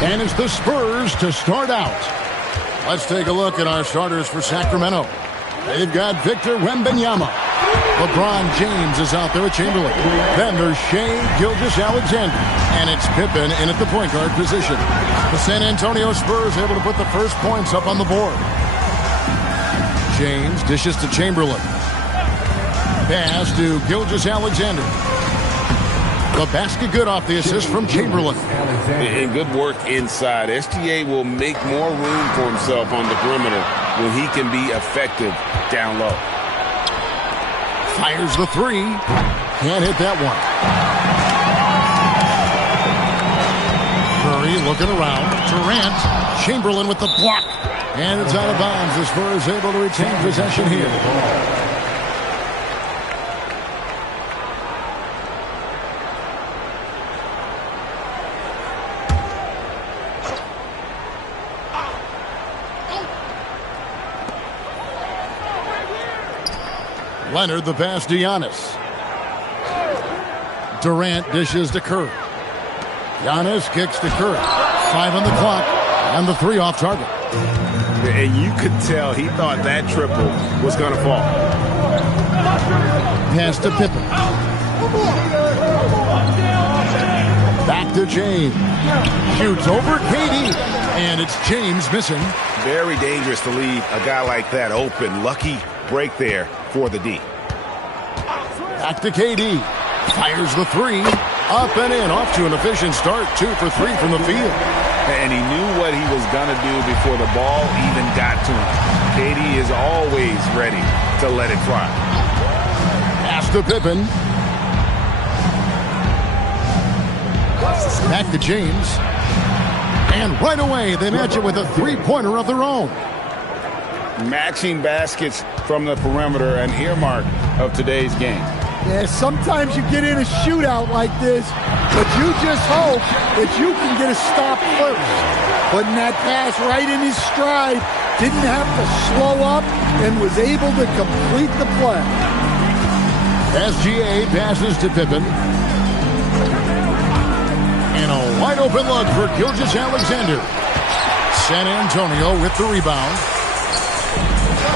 And it's the Spurs to start out. Let's take a look at our starters for Sacramento. They've got Victor Wembanyama. LeBron James is out there with Chamberlain. Then there's Shai Gilgeous-Alexander. And it's Pippen in at the point guard position. The San Antonio Spurs able to put the first points up on the board. James dishes to Chamberlain. Pass to Gilgeous-Alexander. The basket good off the assist from Chamberlain. And good work inside. SGA will make more room for himself on the perimeter when he can be effective down low. Fires the three. Can't hit that one. Curry looking around. Durant. Chamberlain with the block. And it's out of bounds. The Spurs able to retain possession here. Leonard the pass to Giannis. Durant dishes to Curry. Giannis kicks to Curry. 5 on the clock. And the three off target. And you could tell he thought that triple was going to fall. Pass to Pippen. Back to James. Shoots over KD. And it's James missing. Very dangerous to leave a guy like that open. Lucky break there for the D. Back to KD. Fires the three. Up and in. Off to an efficient start. 2 for 3 from the field. And he knew what he was going to do before the ball even got to him. KD is always ready to let it fly. Pass to Pippen. Back to James. And right away, they match it with a three-pointer of their own. Matching baskets from the perimeter, an earmark of today's game. Yeah, sometimes you get in a shootout like this, but you just hope that you can get a stop first. Putting that pass right in his stride, didn't have to slow up, and was able to complete the play. SGA passes to Pippen. And a wide open look for Gilgeous-Alexander. San Antonio with the rebound.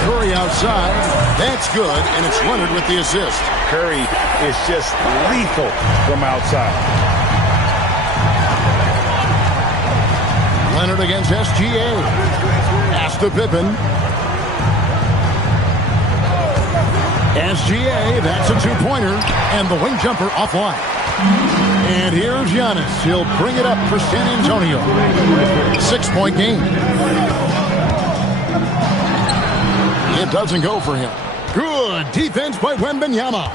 Curry outside. That's good, and it's Leonard with the assist. Curry is just lethal from outside. Leonard against SGA. Pass to Pippen. SGA, that's a two-pointer, and the wing jumper offline. And here's Giannis. He'll bring it up for San Antonio. 6-point game. It doesn't go for him. Good defense by Wembanyama.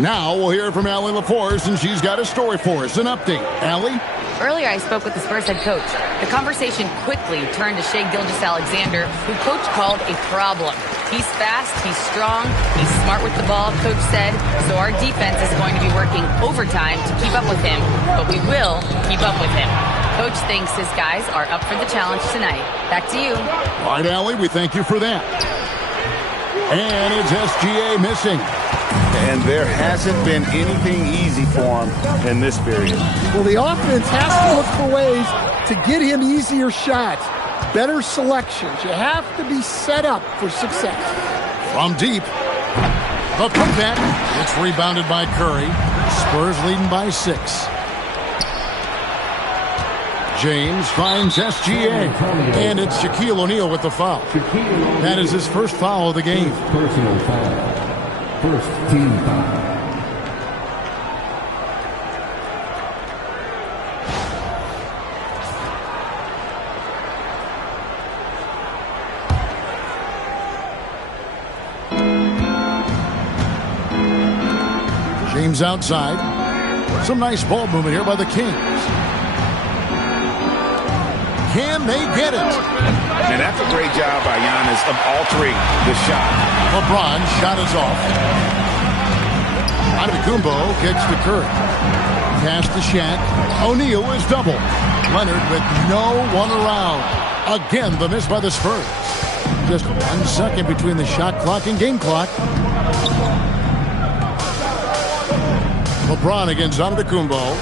Now we'll hear from Allie LaForce, and she's got a story for us. An update. Allie? Earlier, I spoke with the Spurs head coach. The conversation quickly turned to Shai Gilgeous-Alexander, who coach called a problem. He's fast, he's strong, he's smart with the ball, coach said, so our defense is going to be working overtime to keep up with him, but we will keep up with him. Coach thinks his guys are up for the challenge tonight. Back to you. All right, Allie, we thank you for that. And it's SGA missing. And there hasn't been anything easy for him in this period. Well, the offense has to look for ways to get him easier shots, better selections. You have to be set up for success. From deep, the putback. It's rebounded by Curry. Spurs leading by 6. James finds SGA. And it's Shaquille O'Neal with the foul. That is his first foul of the game. Personal foul. First team foul. James outside. Some nice ball movement here by the Kings. Can they get it? And that's a great job by Giannis of altering the shot. LeBron shot is off. Antetokounmpo kicks to Curry. Pass to Shaq. O'Neal is double. Leonard with no one around. Again, the miss by the Spurs. Just 1 second between the shot clock and game clock. LeBron against Antetokounmpo.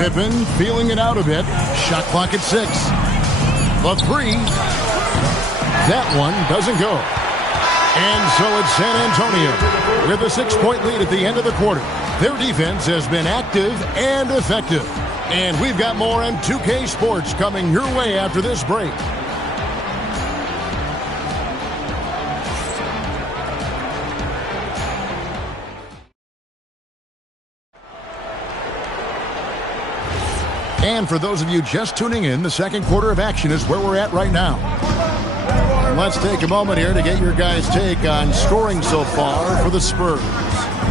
Pippen feeling it out a bit. Shot clock at 6. The 3. That one doesn't go. And so it's San Antonio with a 6-point lead at the end of the quarter. Their defense has been active and effective. And we've got more on 2K Sports coming your way after this break. And for those of you just tuning in, the second quarter of action is where we're at right now. And let's take a moment here to get your guys' take on scoring so far for the Spurs.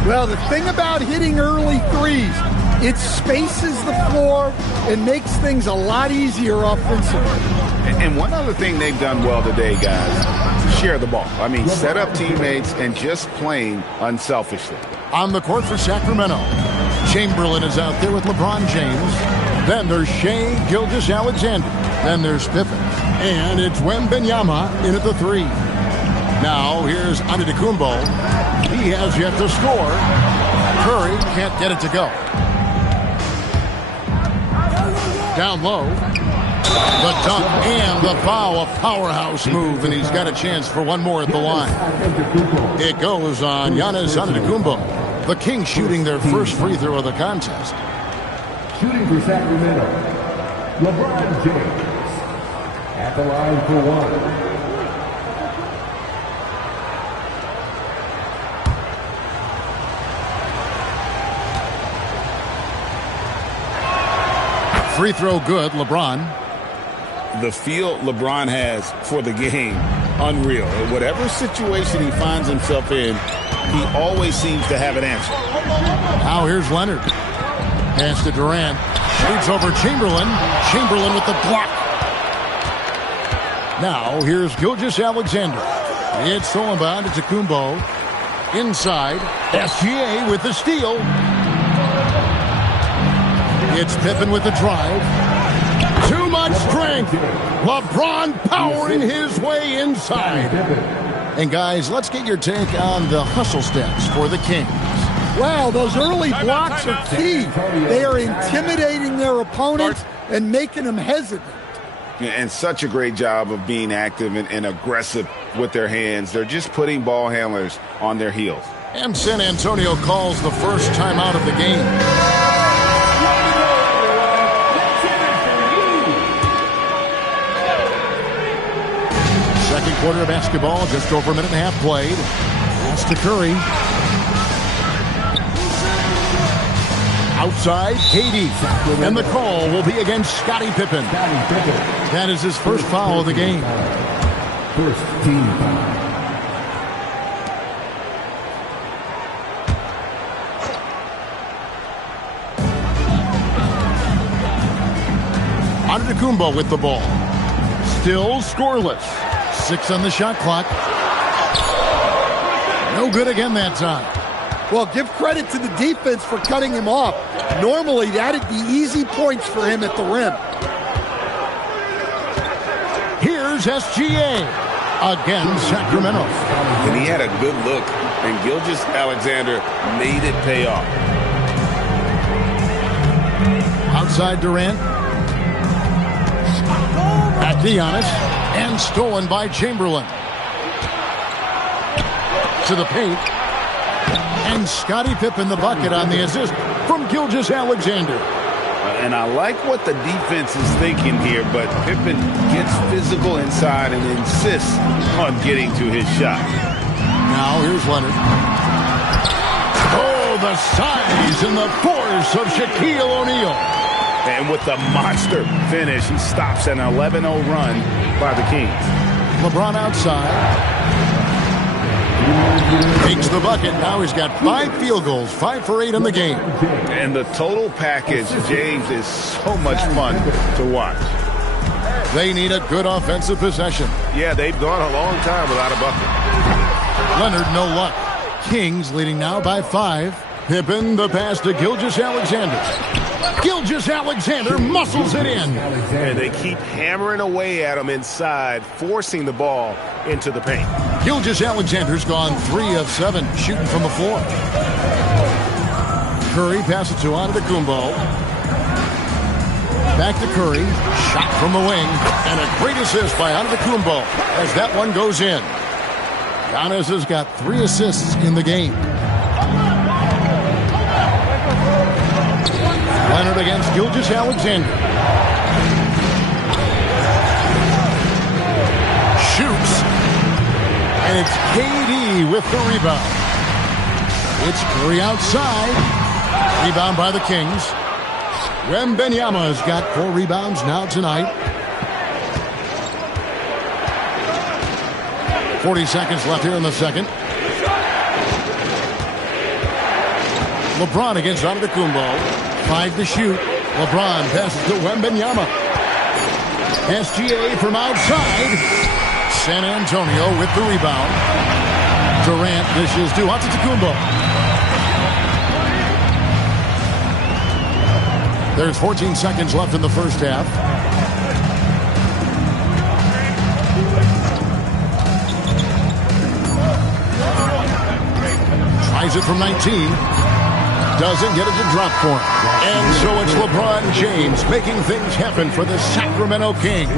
Well, the thing about hitting early threes, it spaces the floor and makes things a lot easier offensively. And one other thing they've done well today, guys, share the ball. I mean, set up teammates and just playing unselfishly. On the court for Sacramento, Chamberlain is out there with LeBron James. Then there's Shai Gilgeous-Alexander. Then there's Pippen. And it's Wembanyama in at the 3. Now here's Antetokounmpo. He has yet to score. Curry can't get it to go. Down low. The dunk and the foul. A powerhouse move, and he's got a chance for one more at the line. It goes on Giannis Antetokounmpo. The Kings shooting their first free throw of the contest. Shooting for Sacramento, LeBron James at the line for 1. Free throw good, LeBron. The feel LeBron has for the game, unreal. In whatever situation he finds himself in, he always seems to have an answer. Now here's Leonard. Pass to Durant. Shoots over Chamberlain. Chamberlain with the block. Now here's Gilgeous-Alexander. It's stolen by Antetokounmpo. Inside. SGA with the steal. It's Pippen with the drive. Too much strength. LeBron powering his way inside. And guys, let's get your take on the hustle stats for the Kings. Wow, those early blocks are key. They are intimidating their opponents and making them hesitant. And such a great job of being active and aggressive with their hands. They're just putting ball handlers on their heels. And San Antonio calls the first timeout of the game. Second quarter of basketball, just over a minute and a half played. Pass to Curry. Outside, KD. And the call will be against Scottie Pippen. That is his first foul of the game. First team foul. Antetokounmpo with the ball. Still scoreless. 6 on the shot clock. No good again that time. Well, give credit to the defense for cutting him off. Normally, that'd be easy points for him at the rim. Here's SGA against Sacramento. And he had a good look, and Gilgeous-Alexander made it pay off. Outside Durant. Back to Giannis. And stolen by Chamberlain. To the paint. And Scottie Pippen the bucket on the assist from Gilgeous-Alexander. And I like what the defense is thinking here, but Pippen gets physical inside and insists on getting to his shot. Now here's Leonard. Oh, the size and the force of Shaquille O'Neal. And with the monster finish, he stops an 11-0 run by the Kings. LeBron outside. Takes the bucket. Now he's got 5 field goals, 5 for 8 in the game. And the total package, James, is so much fun to watch. They need a good offensive possession. Yeah, they've gone a long time without a bucket. Leonard, no luck. Kings leading now by 5. Pippen, the pass to Gilgeous-Alexander. Gilgeous-Alexander muscles it in. And they keep hammering away at him inside, forcing the ball into the paint. Gilgeous-Alexander's gone 3 of 7 shooting from the floor. Curry passes to Antetokounmpo. back to Curry. Shot from the wing. And a great assist by Antetokounmpo as that one goes in. Giannis has got 3 assists in the game. Leonard against Gilgeous-Alexander. Shoots. And it's KD with the rebound. It's Curry outside. Rebound by the Kings. Wembanyama has got 4 rebounds now tonight. 40 seconds left here in the second. LeBron against Antetokounmpo. 5 to shoot. LeBron passes to Wembanyama. SGA from outside. San Antonio with the rebound. Durant dishes to Antetokounmpo. There's 14 seconds left in the first half. Tries it from 19. Doesn't get it to drop for him. And so it's LeBron James making things happen for the Sacramento Kings.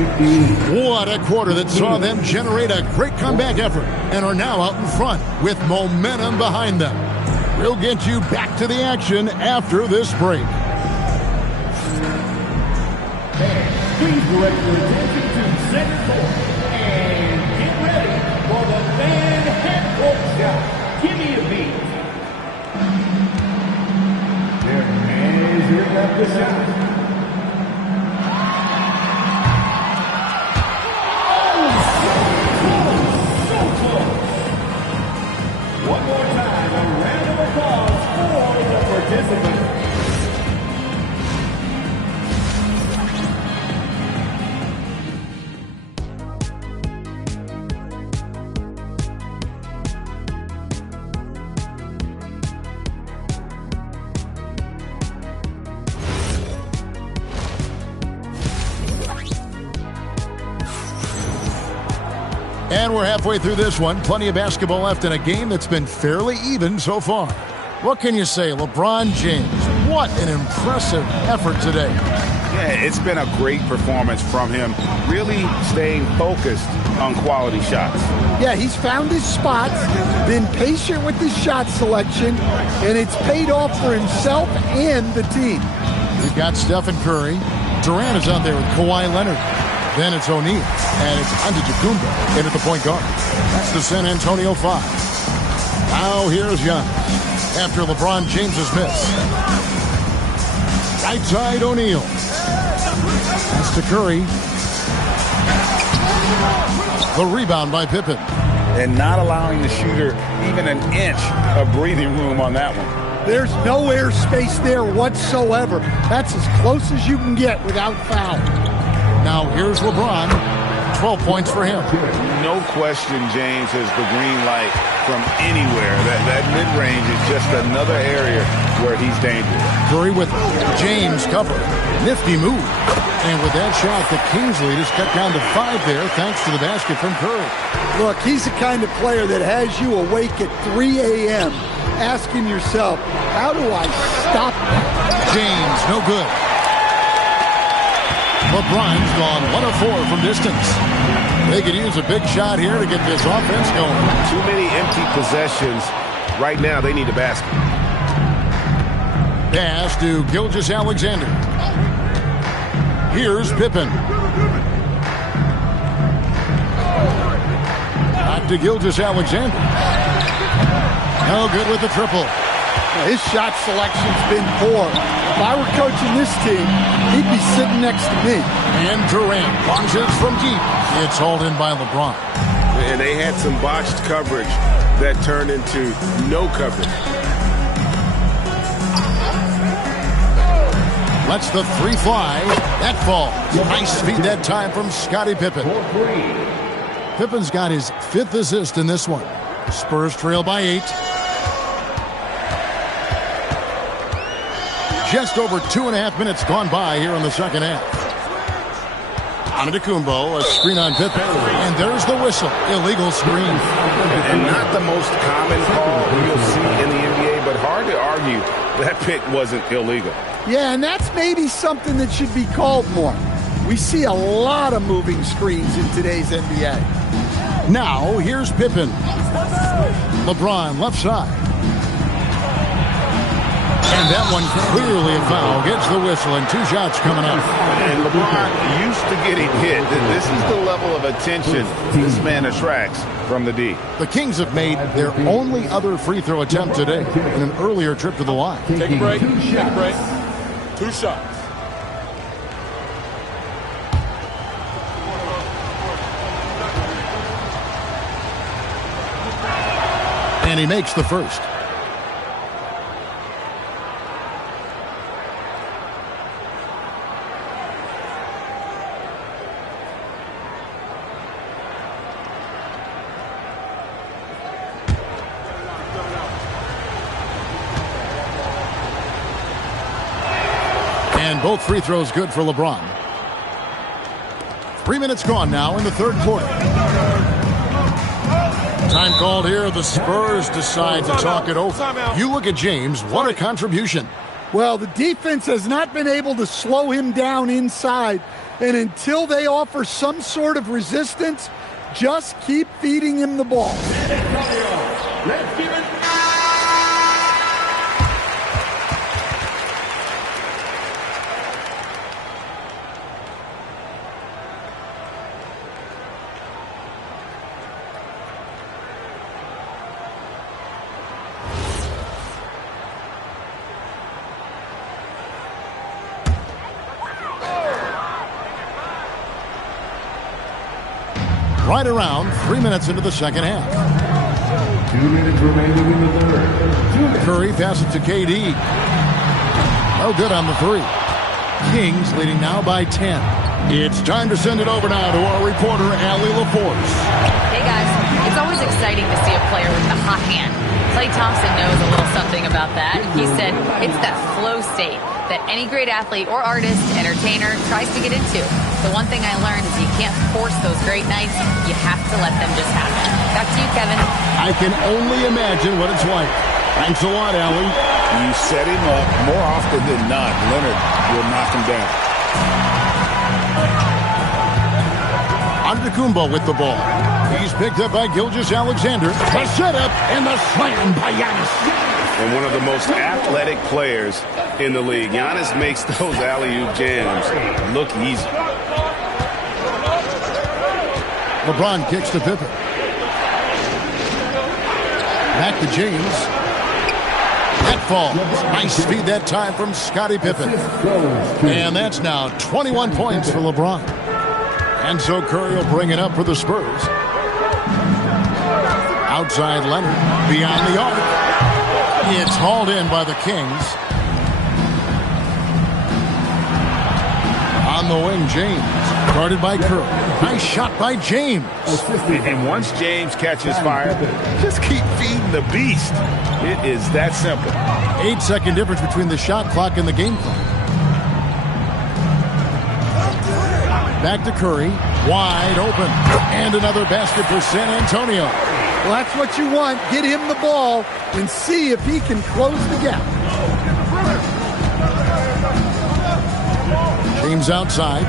What a quarter that saw them generate a great comeback effort and are now out in front with momentum behind them. We'll get you back to the action after this break. Please direct your attention to second court and get ready for the Van Hand shot. Give me a beat. There is your left shot. One more time, a round of applause for the participants. And we're halfway through this one. Plenty of basketball left in a game that's been fairly even so far. What can you say? LeBron James, what an impressive effort today. Yeah, it's been a great performance from him, really staying focused on quality shots. Yeah, he's found his spots, been patient with his shot selection, and it's paid off for himself and the team. We've got Stephen Curry. Durant is out there with Kawhi Leonard. Then it's O'Neal, and it's Antetokounmpo in at the point guard. That's the San Antonio 5. Now here's Giannis after LeBron James's miss. Right side O'Neal. That's to Curry. The rebound by Pippen. And not allowing the shooter even an inch of breathing room on that one. There's no air space there whatsoever. That's as close as you can get without foul. Now here's LeBron. 12 points for him. No question James has the green light from anywhere. That mid-range is just another area where he's dangerous. Curry with it. James cover. Nifty move. And with that shot, the Kings lead is cut down to 5 there thanks to the basket from Curry. Look, he's the kind of player that has you awake at 3 a.m. asking yourself, how do I stop him? James, no good. LeBron's gone 1 of 4 from distance. They could use a big shot here to get this offense going. Too many empty possessions. Right now, they need a basket. Pass to Gilgeous-Alexander. Here's Pippen. Back to Gilgeous-Alexander. No good with the triple. His shot selection's been poor. If I were coaching this team, he'd be sitting next to me. And Durant launches from deep. It's hauled in by LeBron. And they had some botched coverage that turned into no coverage. Lets the 3 fly. That falls. Nice feed that time from Scottie Pippen. Pippen's got his 5th assist in this one. Spurs trail by 8. Just over 2.5 minutes gone by here in the second half. Antetokounmpo, a screen on Pippen, and there's the whistle. Illegal screen. And not the most common call you'll see in the NBA, but hard to argue that pick wasn't illegal. Yeah, and that's maybe something that should be called more. We see a lot of moving screens in today's NBA. Now, here's Pippen. LeBron left side. And that one clearly a foul. Gets the whistle and 2 shots coming up. And LeBron used to getting hit. This is the level of attention this man attracts from the D. The Kings have made their only other free throw attempt today in an earlier trip to the line. Take a break. Take a break. 2 shots. And he makes the first. And both free throws good for LeBron. 3 minutes gone now in the third quarter. Time called here. The Spurs decide to talk it over. You look at James. What a contribution. Well, the defense has not been able to slow him down inside. And until they offer some sort of resistance, just keep feeding him the ball. Let's give it. Right around 3 minutes into the second half. 2 minutes remaining in the third. Curry passes to KD. No good on the three. Kings leading now by 10. It's time to send it over now to our reporter, Allie LaForce. Hey guys, it's always exciting to see a player with a hot hand. Klay Thompson knows a little something about that. He said it's that flow state that any great athlete or artist, entertainer tries to get into. The one thing I learned is you can't force those great nights. You have to let them just happen. Back to you, Kevin. I can only imagine what it's like. Thanks a lot, Allie. You set him up more often than not. Leonard will knock him down. Antetokounmpo with the ball. He's picked up by Gilgeous-Alexander. The setup and the slam by Giannis. And one of the most athletic players in the league. Giannis makes those alley-oop jams look easy. LeBron kicks to Pippen. Back to James. That falls. Nice feed that time from Scottie Pippen. And that's now 21 points for LeBron. And so Curry will bring it up for the Spurs. Outside Leonard. Beyond the arc. It's hauled in by the Kings. On the wing, James. Guarded by Curry. Nice shot by James. And once James catches fire, just keep feeding the beast. It is that simple. 8-second difference between the shot clock and the game clock. Back to Curry. Wide open. And another basket for San Antonio. Well, that's what you want. Get him the ball and see if he can close the gap. James outside.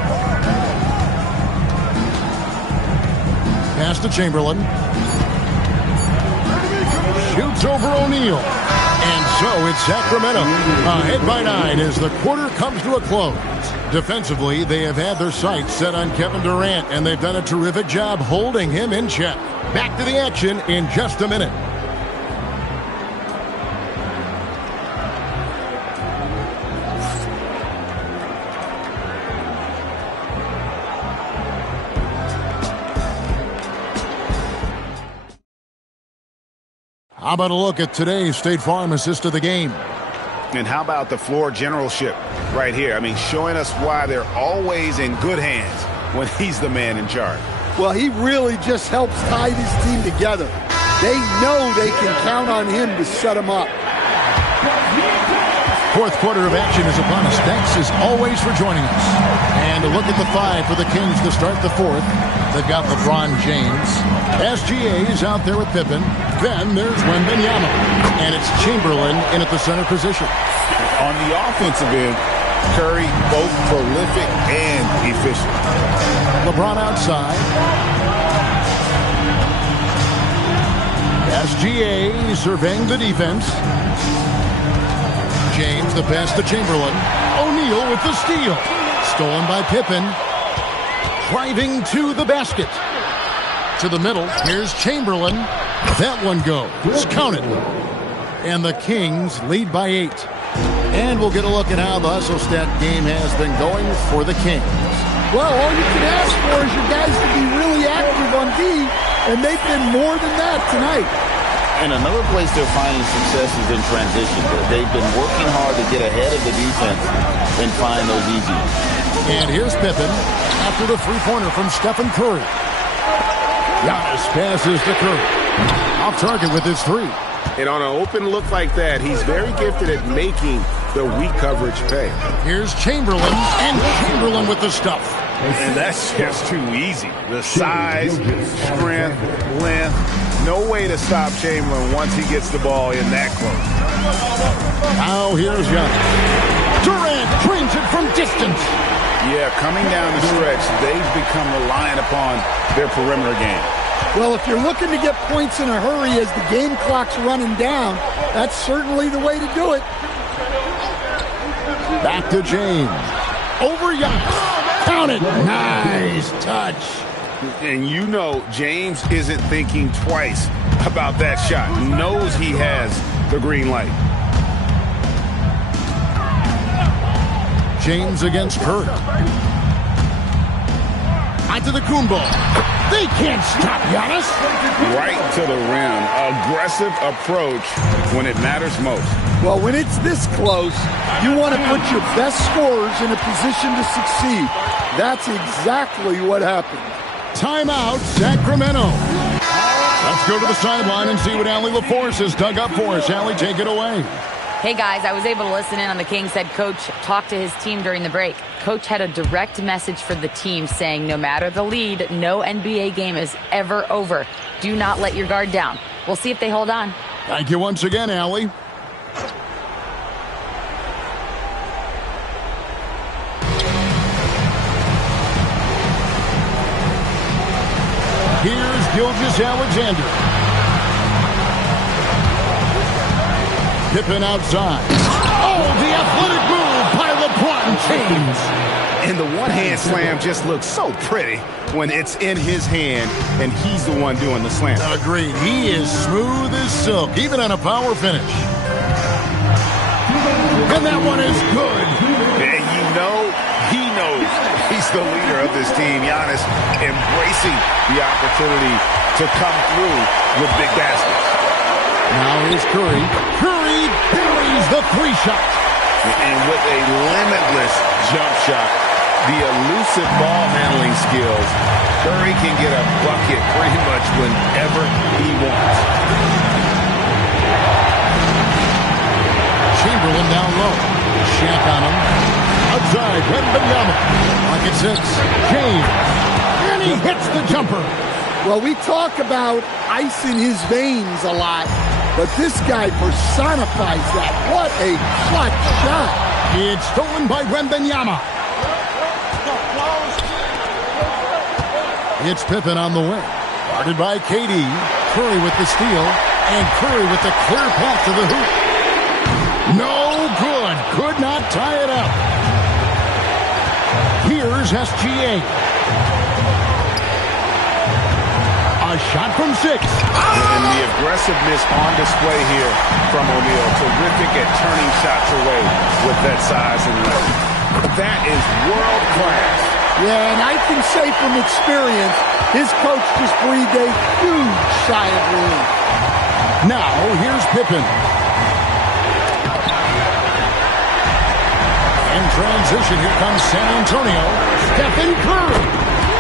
Pass to Chamberlain. Shoots over O'Neal. And so it's Sacramento ahead by 9 as the quarter comes to a close. Defensively, they have had their sights set on Kevin Durant, and they've done a terrific job holding him in check. Back to the action in just a minute. How about a look at today's State Farm assist of the game? And how about the floor generalship right here? I mean, showing us why they're always in good hands when he's the man in charge. Well, he really just helps tie this team together. They know they can count on him to set them up. Fourth quarter of action is upon us. Thanks as always for joining us. And a look at the five for the Kings to start the fourth. They've got LeBron James. SGA is out there with Pippen. Then there's Wembanyama. And it's Chamberlain in at the center position. On the offensive end, Curry both prolific and efficient. LeBron outside. SGA surveying the defense. James, the pass to Chamberlain. O'Neal with the steal. Stolen by Pippen. Driving to the basket. To the middle. Here's Chamberlain. That one goes. Counted. And the Kings lead by 8. And we'll get a look at how the hustle stat game has been going for the Kings. Well, all you can ask for is your guys to be really active on D, and they've been more than that tonight. And another place they're finding success is in transition. They've been working hard to get ahead of the defense and find those easy ones. And here's Pippen after the three-pointer from Stephen Curry. Giannis passes to Curry. Off target with his three. And on an open look like that, he's very gifted at making the weak coverage pay. Here's Chamberlain, and Chamberlain with the stuff. And that's just too easy. The size, strength, length. No way to stop Chamberlain once he gets the ball in that close. Now here's Giannis. Durant drains it from distance. Yeah, coming down the stretch, they've become reliant upon their perimeter game. Well, if you're looking to get points in a hurry as the game clock's running down, that's certainly the way to do it. Back to James. Over Giannis. Count it. Nice touch. And you know James isn't thinking twice about that shot. He knows he has the green light. James against Curry. Antetokounmpo. They can't stop Giannis. Right to the rim. Aggressive approach when it matters most. Well, when it's this close, you want to put your best scorers in a position to succeed. That's exactly what happened. Timeout, Sacramento. Let's go to the sideline and see what Allie LaForce has dug up for us. Allie, take it away. Hey guys, I was able to listen in on the Kings head coach talk to his team during the break. Coach had a direct message for the team saying no matter the lead, no NBA game is ever over. Do not let your guard down. We'll see if they hold on. Thank you once again, Allie. Here's Gilgeous-Alexander. Pippen outside. Oh, the athletic move by LeBron James. And the one-hand slam just looks so pretty when it's in his hand and he's the one doing the slam. Agreed. He is smooth as silk, even on a power finish. And that one is good. And you know, he knows he's the leader of this team. Giannis embracing the opportunity to come through with big baskets. Now here's Curry. Curry buries the three shot. And with a limitless jump shot, the elusive ball handling skills, Curry can get a bucket pretty much whenever he wants. Chamberlain down low. Shaq on him. Outside, Wembanyama. Pocket 6. James. And he hits the jumper. Well, we talk about ice in his veins a lot, but this guy personifies that. What a clutch shot. It's stolen by Wembanyama. It's Pippen on the wing. Guarded by KD. Curry with the steal. And Curry with the clear path to the hoop. No good. Could not tie it up. Here's SGA. A shot from 6. And the aggressiveness on display here from O'Neal. Terrific at turning shots away with that size and length. That is world class. Yeah, and I can say from experience, his coach just breathed a huge sigh of relief. Now, here's Pippen. In transition, here comes San Antonio. Stephen Curry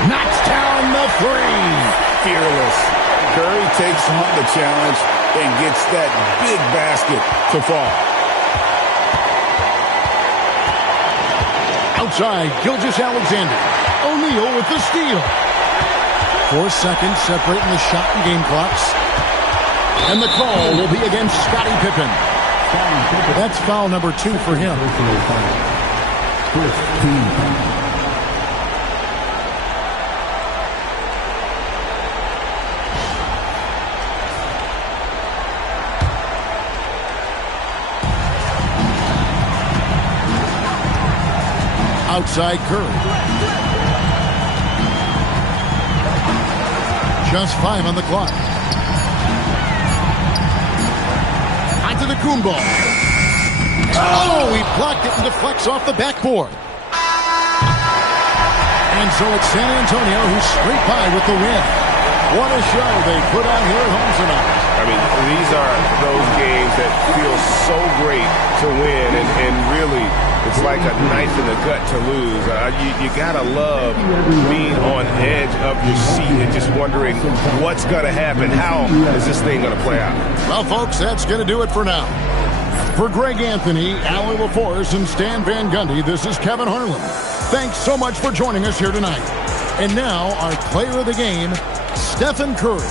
knocks down the three. Fearless. Curry takes on the challenge and gets that big basket to fall. Outside, Gilgeous-Alexander. O'Neal with the steal. 4 seconds separating the shot and game clocks. And the call will be against Scottie Pippen. That's foul number 2 for him. Outside Curry. Just 5 on the clock. Onto the Kumbo. Oh, he blocked it and deflects off the backboard. And so it's San Antonio who's straight by with the win. What a show they put on here at home tonight. I mean, these are those games that feel so great to win, and really, it's like a knife in the gut to lose. You gotta love being on edge of your seat and just wondering what's gonna happen. How is this thing gonna play out? Well, folks, that's gonna do it for now. For Greg Anthony, Alan LaForce, and Stan Van Gundy, this is Kevin Harlan. Thanks so much for joining us here tonight. And now, our player of the game, Stephen Curry.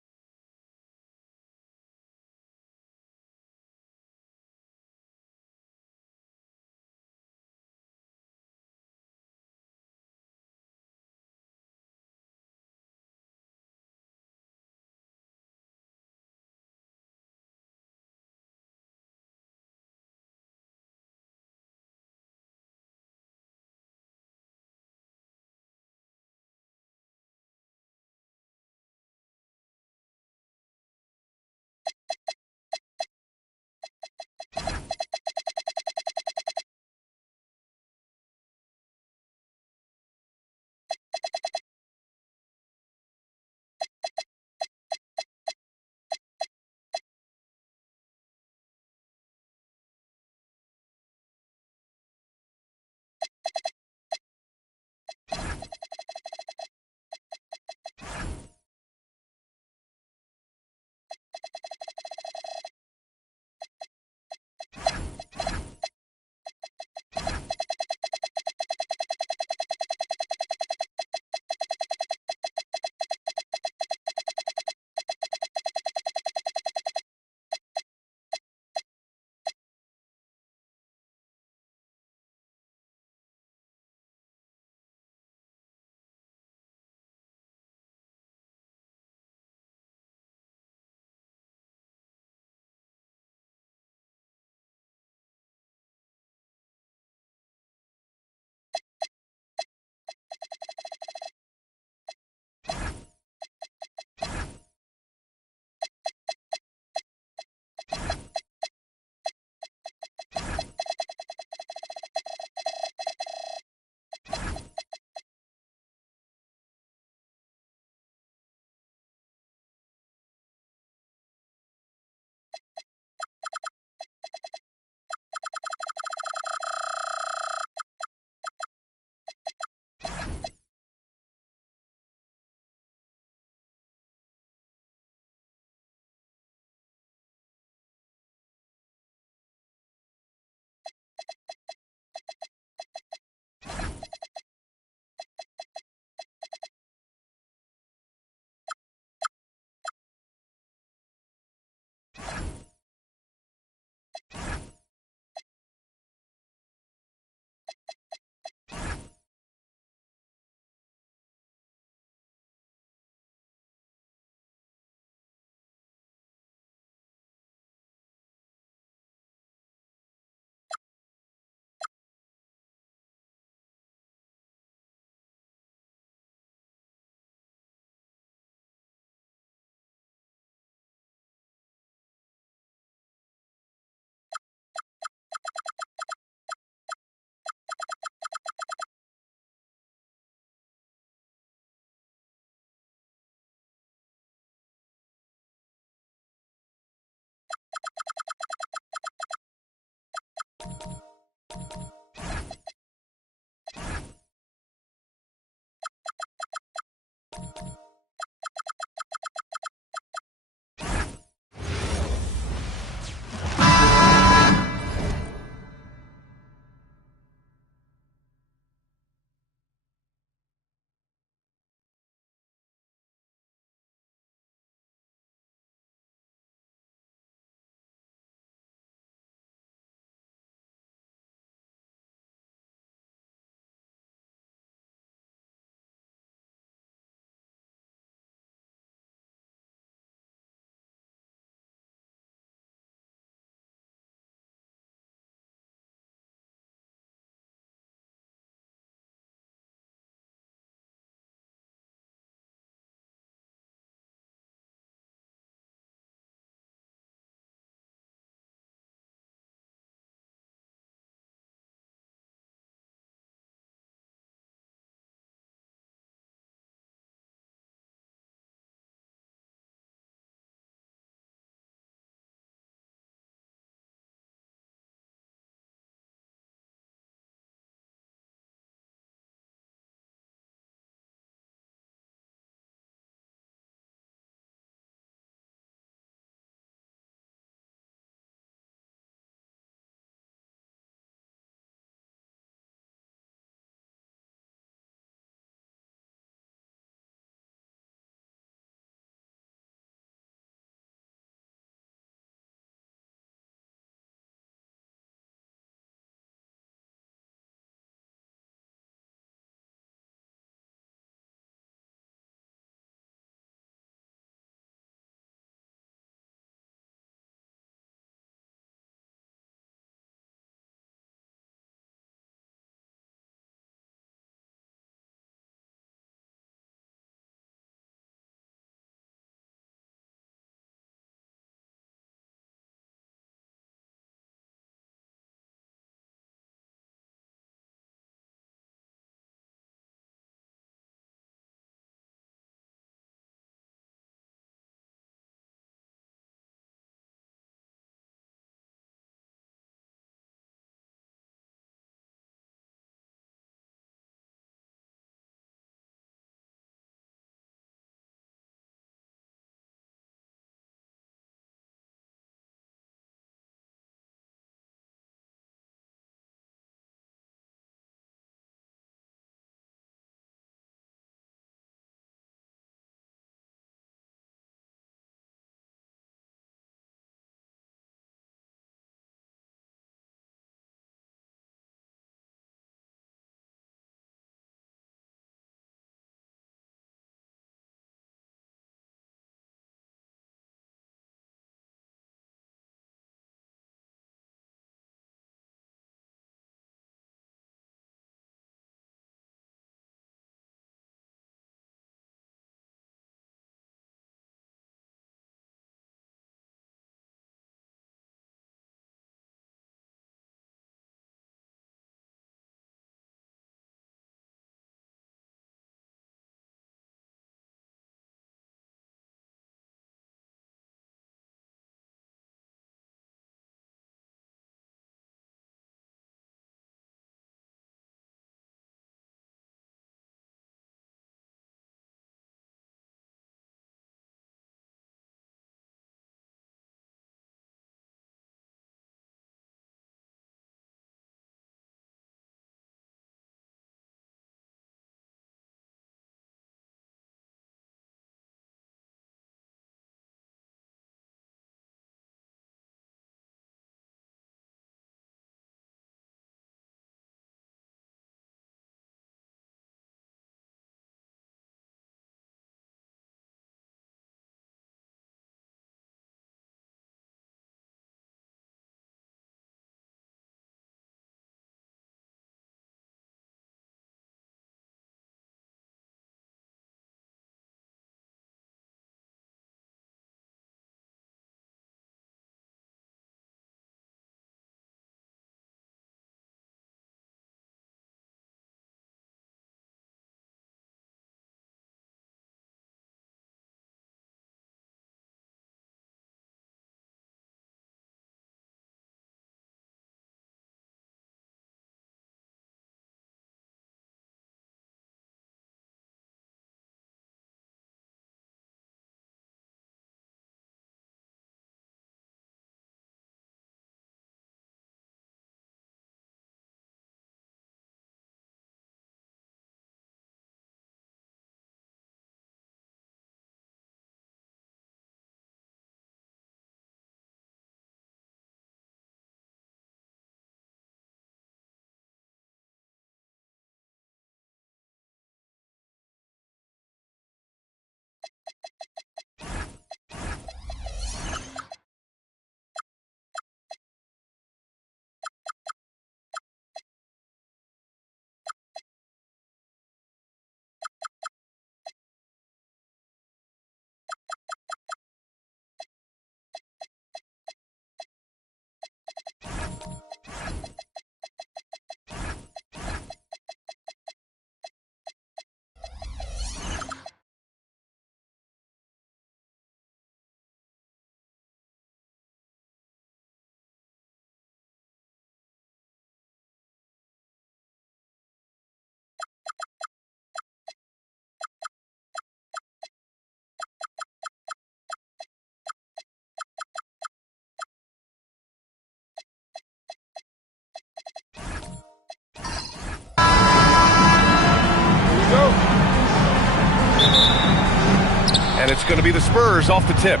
And it's going to be the Spurs off the tip.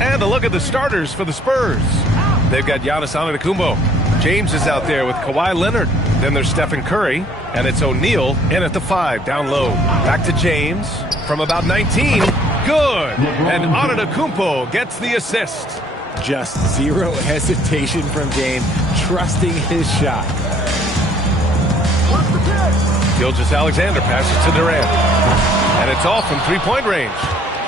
And a look at the starters for the Spurs. They've got Giannis Antetokounmpo. James is out there with Kawhi Leonard. Then there's Stephen Curry. And it's O'Neal in at the 5, down low. Back to James from about 19. Good. And Antetokounmpo gets the assist. Just zero hesitation from James, trusting his shot. Gilgeous-Alexander passes to Durant. And it's off from three-point range.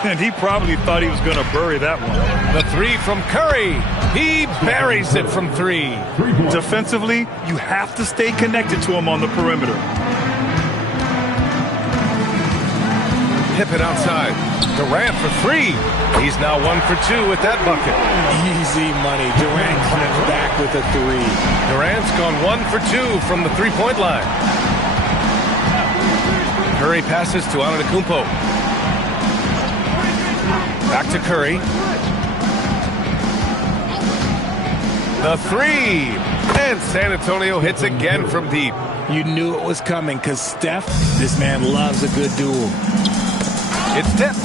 And he probably thought he was going to bury that one. The 3 from Curry. He buries it from 3. Defensively, you have to stay connected to him on the perimeter. Pippen outside. Durant for 3. He's now 1 for 2 with that bucket. Easy money. Durant claps back with a 3. Durant's gone 1 for 2 from the three-point line. Curry passes to Antetokounmpo. Back to Curry. The 3. And San Antonio hits again from deep. You knew it was coming because Steph, this man loves a good duel. It's tipped.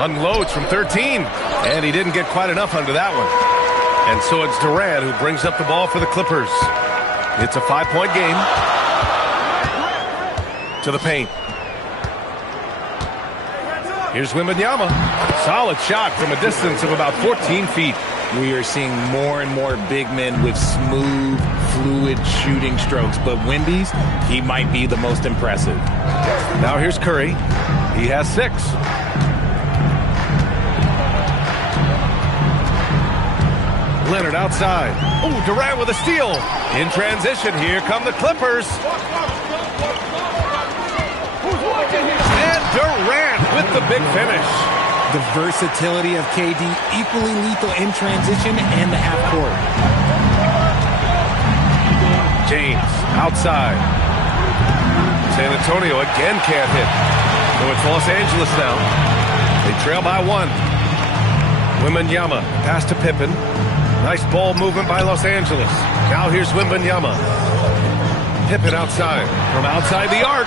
Unloads from 13. And he didn't get quite enough under that one. And so it's Durant who brings up the ball for the Clippers. It's a 5-point game. To the paint. Here's Wembanyama. Solid shot from a distance of about 14 feet. We are seeing more and more big men with smooth, fluid shooting strokes. But Wemby's, he might be the most impressive. Now here's Curry. He has 6. Leonard outside. Oh, Durant with a steal. In transition, here come the Clippers. And Durant with the big finish. The versatility of KD, equally lethal in transition and the half court. James outside. San Antonio again can't hit. So it's Los Angeles now. They trail by 1. Wembanyama pass to Pippen. Nice ball movement by Los Angeles. Now here's Wembanyama. Pippen outside. From outside the arc.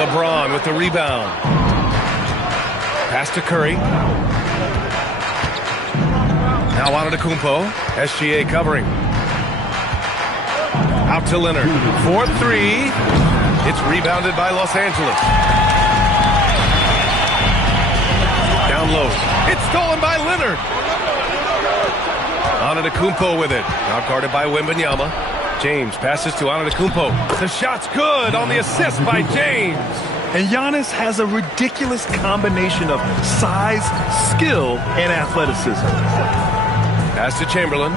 LeBron with the rebound. Pass to Curry. Now Antetokounmpo. SGA covering. Out to Leonard. 4-3. It's rebounded by Los Angeles. Down low. It's stolen by Leonard. Antetokounmpo with it. Now guarded by Wembanyama. James passes to Antetokounmpo. The shot's good on the assist by James. And Giannis has a ridiculous combination of size, skill, and athleticism. Pass to Chamberlain.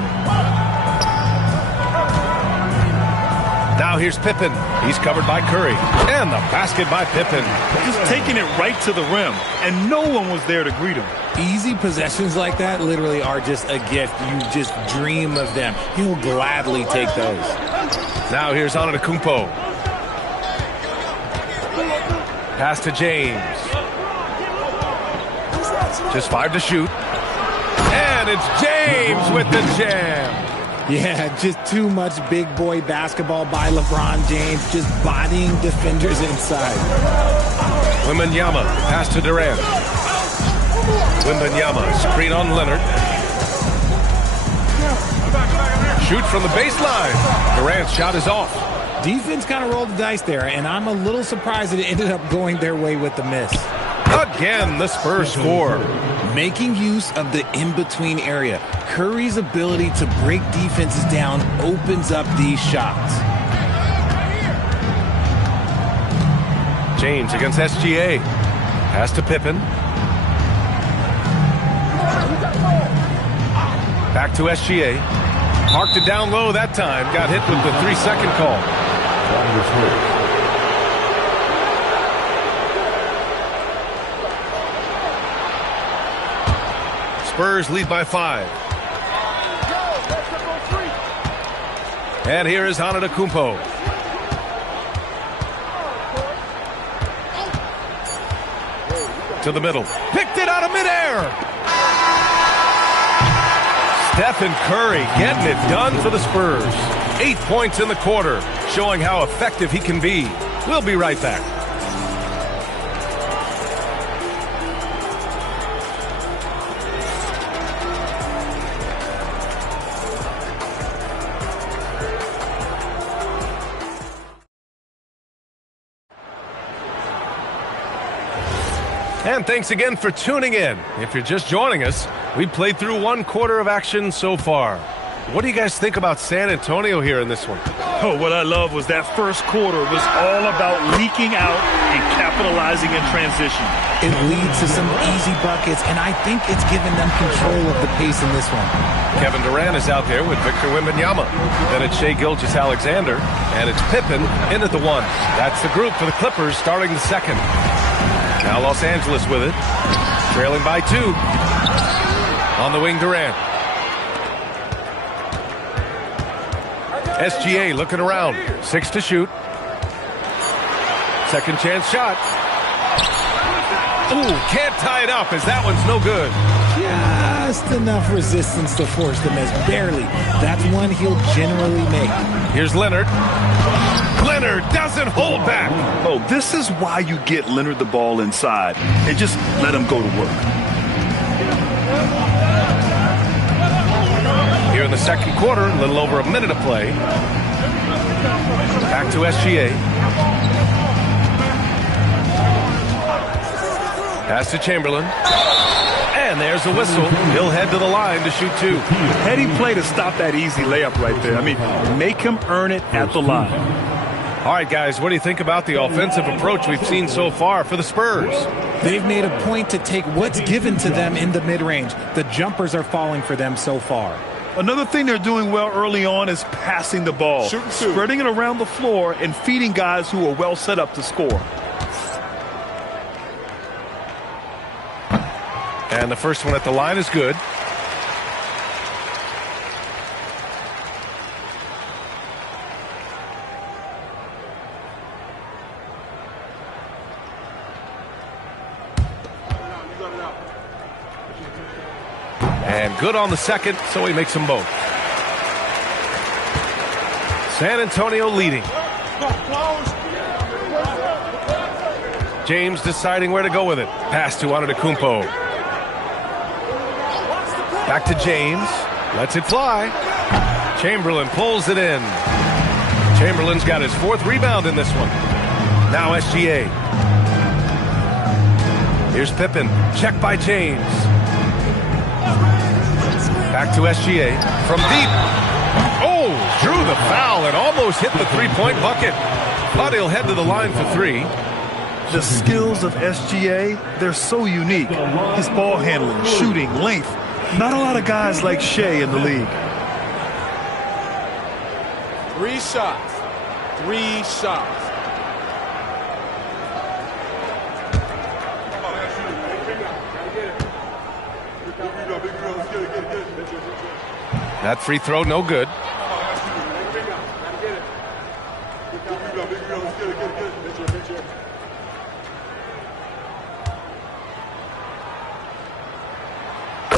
Now here's Pippen. He's covered by Curry. And the basket by Pippen. Just taking it right to the rim, and no one was there to greet him. Easy possessions like that literally are just a gift. You just dream of them. He'll gladly take those. Now here's Antetokounmpo. Pass to James. Just 5 to shoot. And it's James with the jam. Yeah, just too much big boy basketball by LeBron James, just bodying defenders inside. Wembanyama, pass to Durant. Wembanyama, screen on Leonard. Shoot from the baseline. Durant's shot is off. Defense kind of rolled the dice there, and I'm a little surprised that it ended up going their way with the miss. Again, the Spurs score. Making use of the in-between area. Curry's ability to break defenses down opens up these shots. James against SGA. Pass to Pippen. Back to SGA. Parked it down low that time. Got hit with the 3-second call. Spurs lead by 5. And here is Antetokounmpo. To the middle. Picked it out of midair. Stephen Curry getting it done for the Spurs. 8 points in the quarter, showing how effective he can be. We'll be right back. And thanks again for tuning in. If you're just joining us, we've played through one quarter of action so far. What do you guys think about San Antonio here in this one? Oh, what I love was that first quarter was all about leaking out and capitalizing in transition. It leads to some easy buckets, and I think it's given them control of the pace in this one. Kevin Durant is out there with Victor Wembanyama. Then it's Shai Gilgeous-Alexander, and it's Pippen in at the 1. That's the group for the Clippers starting the second. Now Los Angeles with it, trailing by 2. On the wing, Durant. SGA looking around. 6 to shoot. Second chance shot. Ooh, can't tie it up as that one's no good. Just enough resistance to force the miss. Barely. That's one he'll generally make. Here's Leonard. Leonard doesn't hold back. Oh, this is why you get Leonard the ball inside and just let him go to work. Here in the second quarter, a little over a minute of play. Back to SGA. Pass to Chamberlain. And there's a whistle. He'll head to the line to shoot 2. Heady play to stop that easy layup right there. I mean, make him earn it at the line. All right, guys, what do you think about the offensive approach we've seen so far for the Spurs? They've made a point to take what's given to them in the mid-range. The jumpers are falling for them so far. Another thing they're doing well early on is passing the ball, spreading it around the floor and feeding guys who are well set up to score. And the first one at the line is good. And good on the second, so he makes them both. San Antonio leading. James deciding where to go with it. Pass to Antetokounmpo. Back to James. Lets it fly. Chamberlain pulls it in. Chamberlain's got his 4th rebound in this one. Now SGA. Here's Pippen. Check by James. Back to SGA. From deep. Oh, drew the foul and almost hit the 3-point bucket. But he'll head to the line for 3. The skills of SGA, they're so unique. His ball handling, shooting, length. Not a lot of guys like Shai in the league. 3 shots. 3 shots. That free throw, no good.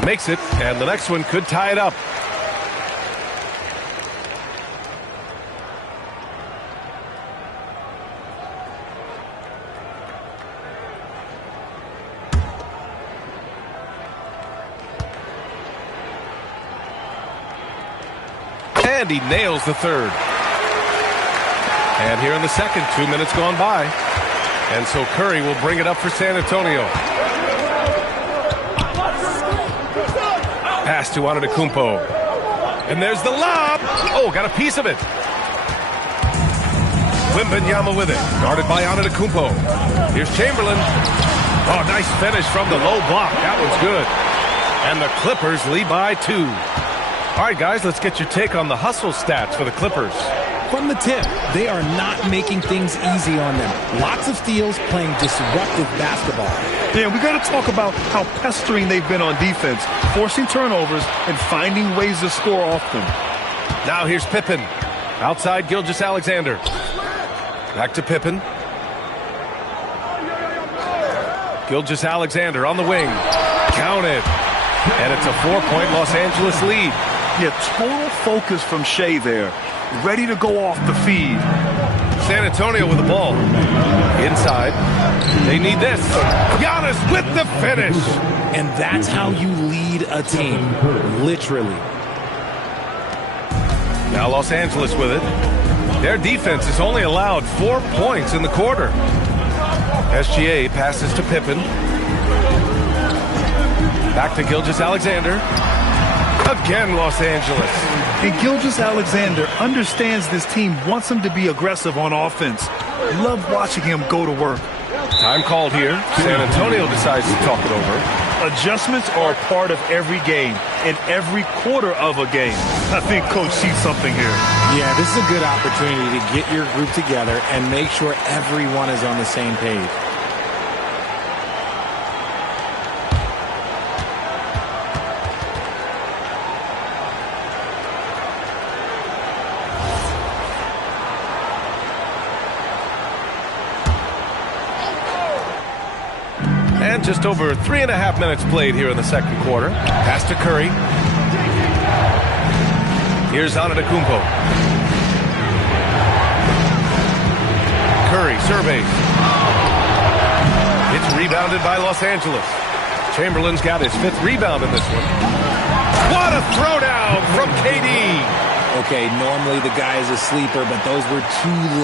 Makes it, and the next one could tie it up. And he nails the third. And here in the second, 2 minutes gone by. And so Curry will bring it up for San Antonio. Pass to Antetokounmpo. And there's the lob. Oh, got a piece of it. Wembanyama with it. Guarded by Antetokounmpo. Here's Chamberlain. Oh, nice finish from the low block. That one's good. And the Clippers lead by 2. All right, guys, let's get your take on the hustle stats for the Clippers. From the tip, they are not making things easy on them. Lots of steals, playing disruptive basketball. Yeah, we got to talk about how pestering they've been on defense, forcing turnovers and finding ways to score off them. Now here's Pippen. Outside Gilgeous-Alexander. Back to Pippen. Gilgeous-Alexander on the wing. Counted. And it's a 4-point Los Angeles lead. Yeah, total focus from Shai there. Ready to go off the feed. San Antonio with the ball. Inside. They need this. Giannis with the finish. And that's how you lead a team. Literally. Now Los Angeles with it. Their defense has only allowed 4 points in the quarter. SGA passes to Pippen. Back to Gilgeous-Alexander. Again, Los Angeles. And Gilgeous-Alexander understands this team wants him to be aggressive on offense. Love watching him go to work. Time called here. San Antonio decides to talk it over. Adjustments are a part of every game, in every quarter of a game. I think Coach sees something here. Yeah, this is a good opportunity to get your group together and make sure everyone is on the same page. And just over 3.5 minutes played here in the second quarter. Pass to Curry. Here's Antetokounmpo. Curry surveys. It's rebounded by Los Angeles. Chamberlain's got his 5th rebound in this one. What a throwdown from KD. Okay, normally the guy is a sleeper, but those were 2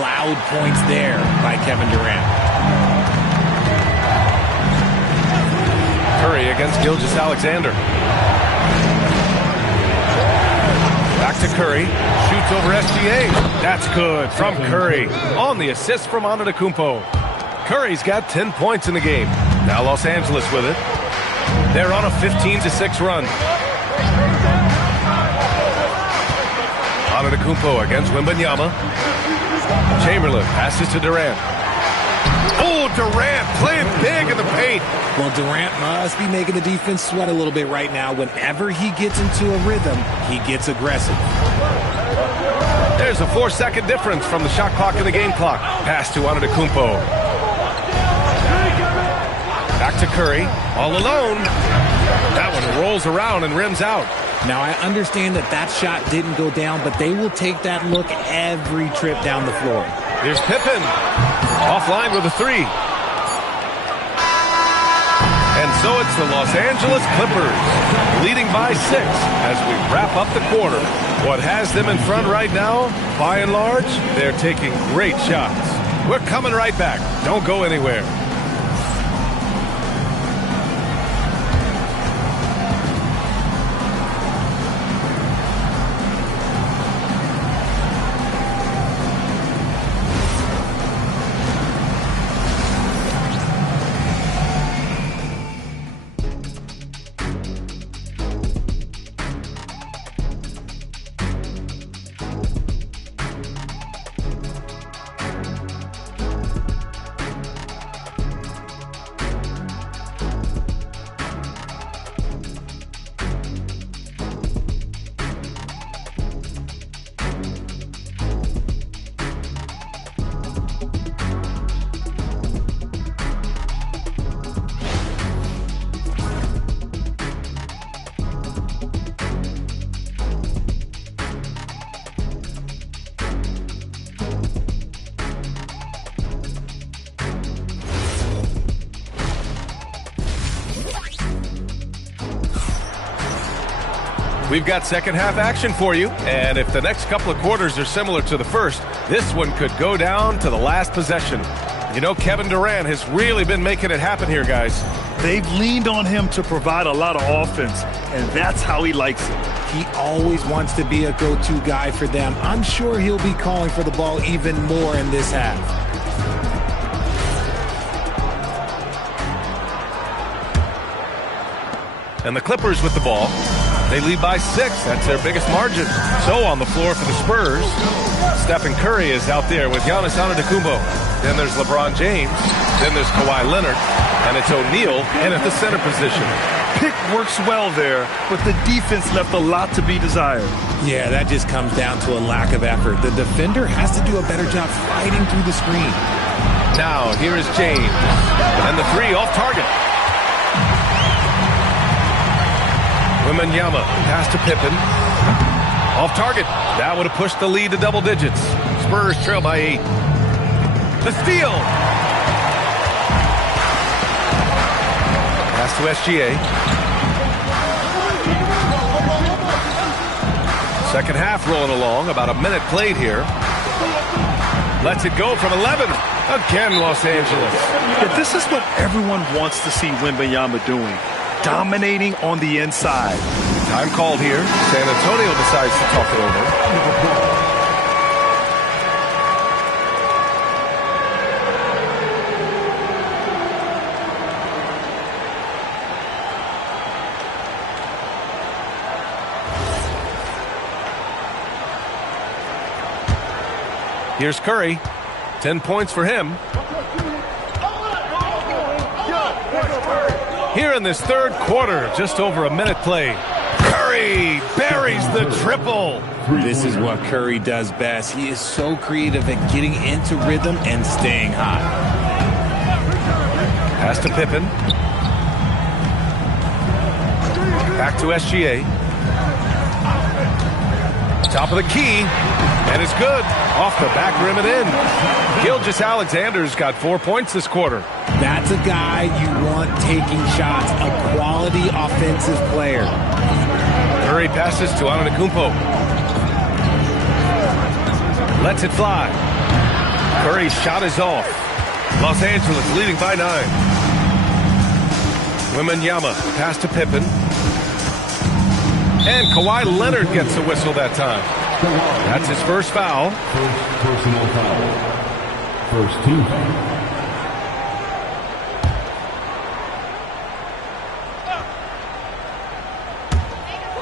loud points there by Kevin Durant. Curry against Gilgeous-Alexander. Back to Curry. Shoots over SGA. That's good from Curry. On the assist from Antetokounmpo. Curry's got 10 points in the game. Now Los Angeles with it. They're on a 15-6 run. Antetokounmpo against Wembanyama. Chamberlain passes to Durant. Oh, Durant playing big in the paint. Well, Durant must be making the defense sweat a little bit right now. Whenever he gets into a rhythm, he gets aggressive. There's a 4-second difference from the shot clock to the game clock. Pass to Antetokounmpo. Back to Curry, all alone. That one rolls around and rims out. Now, I understand that shot didn't go down, but they will take that look every trip down the floor. Here's Pippen. Offline with a 3. And so it's the Los Angeles Clippers leading by 6 as we wrap up the quarter. What has them in front right now, by and large, they're taking great shots. We're coming right back. Don't go anywhere. We've got second half action for you, and if the next couple of quarters are similar to the first, this one could go down to the last possession. You know, Kevin Durant has really been making it happen here, guys. They've leaned on him to provide a lot of offense, and that's how he likes it. He always wants to be a go-to guy for them. I'm sure he'll be calling for the ball even more in this half. And the Clippers with the ball. They lead by 6. That's their biggest margin. So on the floor for the Spurs, Stephen Curry is out there with Giannis Antetokounmpo. Then there's LeBron James. Then there's Kawhi Leonard. And it's O'Neal in at the center position. Pick works well there, but the defense left a lot to be desired. Yeah, that just comes down to a lack of effort. The defender has to do a better job fighting through the screen. Now, here is James. And the 3 off target. Wembanyama, pass to Pippen. Off target. That would have pushed the lead to double digits. Spurs trail by 8. The steal. Pass to SGA. Second half rolling along. About a minute played here. Lets it go from 11. Again, Los Angeles. Yeah, this is what everyone wants to see Wembanyama doing. Dominating on the inside. Time called here. San Antonio decides to talk it over. Here's Curry. 10 points for him. Here in this third quarter, just over a minute played. Curry buries the triple. This is what Curry does best. He is so creative at getting into rhythm and staying hot. Pass to Pippen. Back to SGA. Top of the key. And it's good. Off the back rim and in. Gilgeous-Alexander's got 4 points this quarter. That's a guy you want taking shots. A quality offensive player. Curry passes to Antetokounmpo. Lets it fly. Curry's shot is off. Los Angeles leading by 9. Wembanyama pass to Pippen. And Kawhi Leonard gets a whistle that time. That's his first foul. First personal foul. First team foul.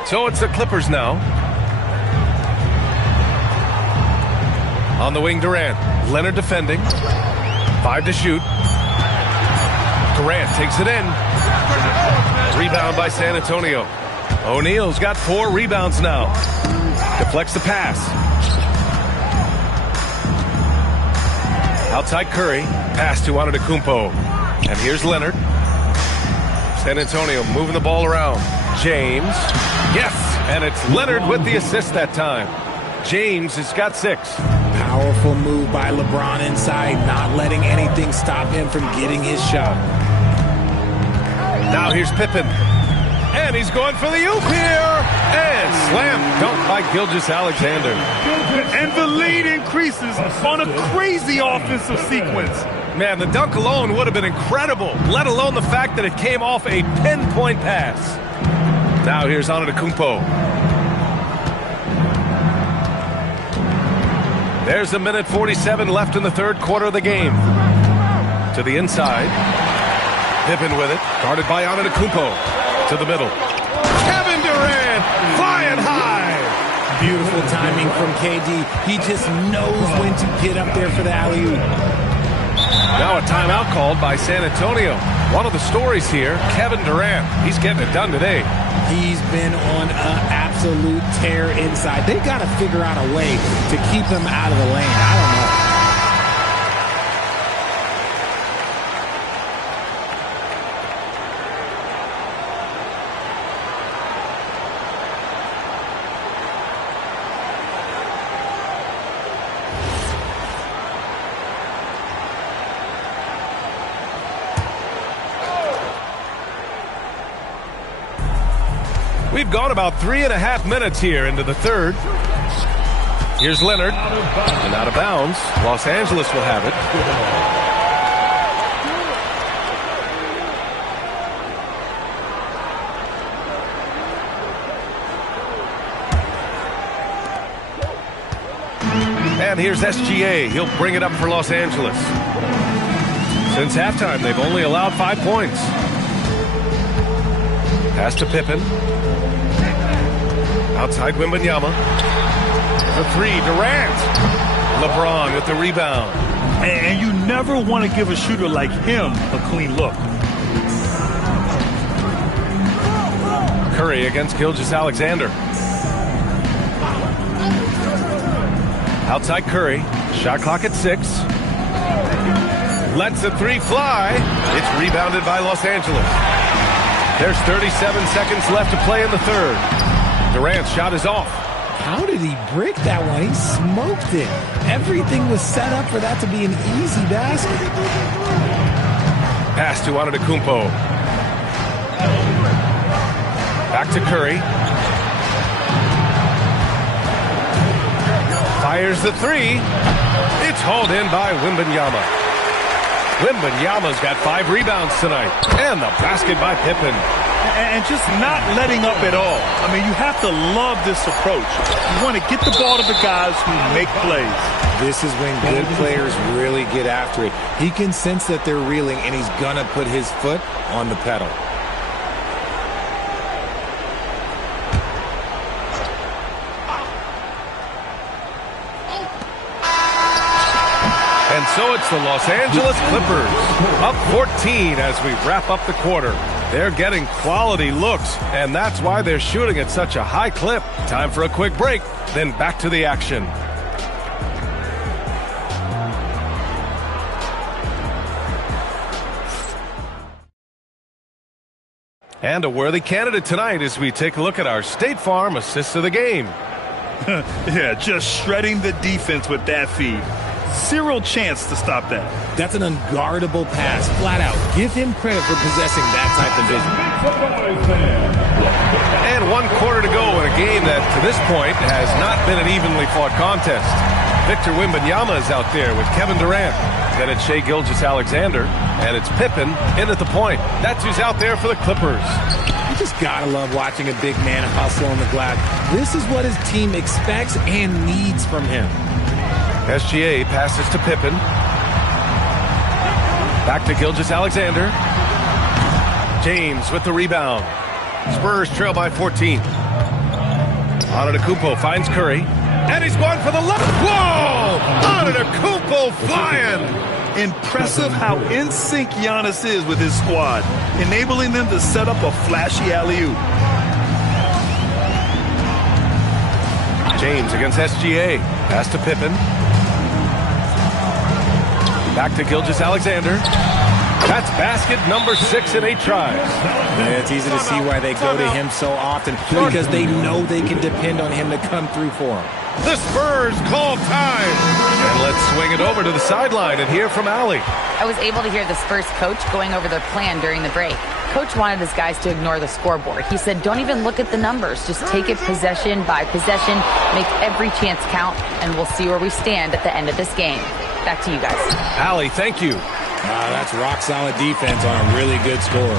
So it's the Clippers now. On the wing, Durant. Leonard defending. 5 to shoot. Durant takes it in. Rebound by San Antonio. O'Neal's got 4 rebounds now. Deflects the pass. Outside Curry. Pass to Antetokounmpo. And here's Leonard. San Antonio moving the ball around. James. Yes! And it's Leonard with the assist that time. James has got 6. Powerful move by LeBron inside, not letting anything stop him from getting his shot. Now here's Pippen. And he's going for the oop here. And slam dunk by Gilgeous-Alexander. And the lead increases on a crazy offensive sequence. Man, the dunk alone would have been incredible, let alone the fact that it came off a pinpoint pass. Now here's Antetokounmpo. There's a minute 47 left in the third quarter of the game. To the inside. Pippen with it, guarded by Antetokounmpo. To the middle. Kevin Durant flying high. Beautiful timing from KD. He just knows when to get up there for the alley-oop. Now a timeout called by San Antonio. One of the stories here, Kevin Durant. He's getting it done today. He's been on an absolute tear inside. They've got to figure out a way to keep him out of the lane. I don't know. We've gone about 3.5 minutes here into the third. Here's Leonard. And out of bounds. Los Angeles will have it. And here's SGA. He'll bring it up for Los Angeles. Since halftime, they've only allowed 5 points. Pass to Pippen. Outside Wembanyama. The 3, Durant. LeBron with the rebound. And you never want to give a shooter like him a clean look. Curry against Gilgeous-Alexander. Outside Curry. Shot clock at 6. Lets the 3 fly. It's rebounded by Los Angeles. There's 37 seconds left to play in the third. Durant's shot is off. How did he brick that one? He smoked it. Everything was set up for that to be an easy basket. Pass to Antetokounmpo. Back to Curry. Fires the 3. It's hauled in by Wembanyama. Wembanyama's got 5 rebounds tonight. And the basket by Pippen. And just not letting up at all. I mean, you have to love this approach. You want to get the ball to the guys who make plays. This is when good players really get after it. He can sense that they're reeling, and he's going to put his foot on the pedal. And so it's the Los Angeles Clippers, up 14 as we wrap up the quarter. They're getting quality looks, and that's why they're shooting at such a high clip. Time for a quick break, then back to the action. And a worthy candidate tonight as we take a look at our State Farm assist of the game. Yeah, just shredding the defense with that feed. Zero chance to stop that. That's an unguardable pass, flat out. Give him credit for possessing that type of vision. And 1 quarter to go in a game that, to this point, has not been an evenly fought contest. Victor Wembanyama is out there with Kevin Durant. Then it's Shai Gilgeous-Alexander, and it's Pippen in at the point. That's who's out there for the Clippers. You just gotta love watching a big man hustle on the glass. This is what his team expects and needs from him. SGA passes to Pippen. Back to Gilgeous-Alexander. James with the rebound. Spurs trail by 14. Antetokounmpo finds Curry. And he's going for the left. Whoa! Antetokounmpo flying! Impressive how in sync Giannis is with his squad, enabling them to set up a flashy alley-oop. James against SGA. Pass to Pippen. Back to Gilgeous-Alexander. That's basket number 6 in 8 tries. Yeah, it's easy to see why they go to him so often, because they know they can depend on him to come through for them. The Spurs call time. And let's swing it over to the sideline and hear from Allie. I was able to hear the Spurs coach going over their plan during the break. Coach wanted his guys to ignore the scoreboard. He said, don't even look at the numbers. Just take it possession by possession, make every chance count, and we'll see where we stand at the end of this game. Back to you guys. Allie, thank you. That's rock-solid defense on a really good score.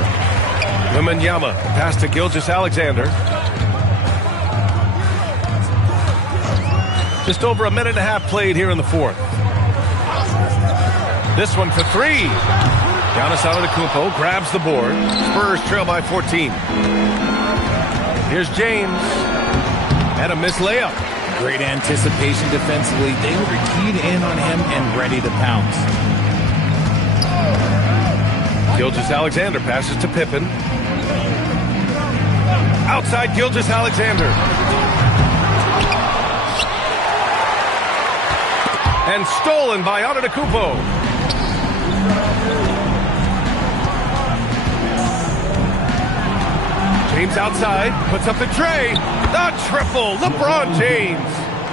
Wembanyama pass to Gilgeous-Alexander. Just over a minute and a half played here in the fourth. This one for 3. Giannis Antetokounmpo grabs the board. Spurs trail by 14. Here's James. And a missed layup. Great anticipation defensively. They were keyed in on him and ready to pounce. Gilgeous-Alexander passes to Pippen. Outside Gilgeous-Alexander. And stolen by Antetokounmpo. James outside, puts up the tray. The triple, LeBron James.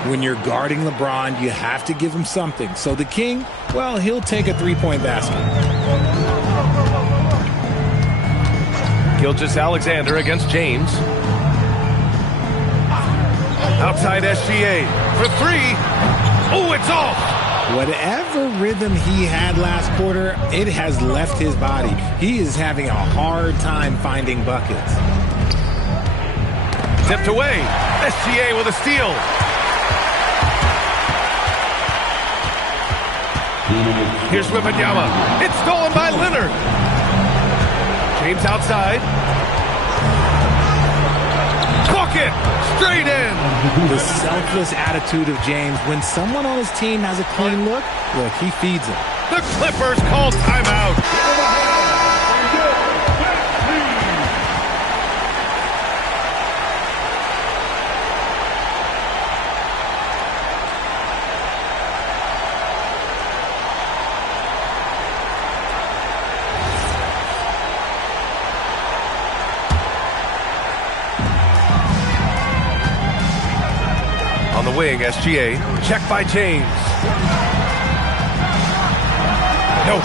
When you're guarding LeBron, you have to give him something. So the King, well, he'll take a 3-point basket. Gilgeous-Alexander against James. Outside SGA for 3. Oh, it's off. Whatever rhythm he had last quarter, it has left his body. He is having a hard time finding buckets. Tipped away. SGA with a steal. Here's Wembanyama. It's stolen by Leonard. James outside. Bucket! Straight in! The selfless attitude of James. When someone on his team has a clean look, he feeds it. The Clippers call timeout. On the wing, SGA. Check by James. No,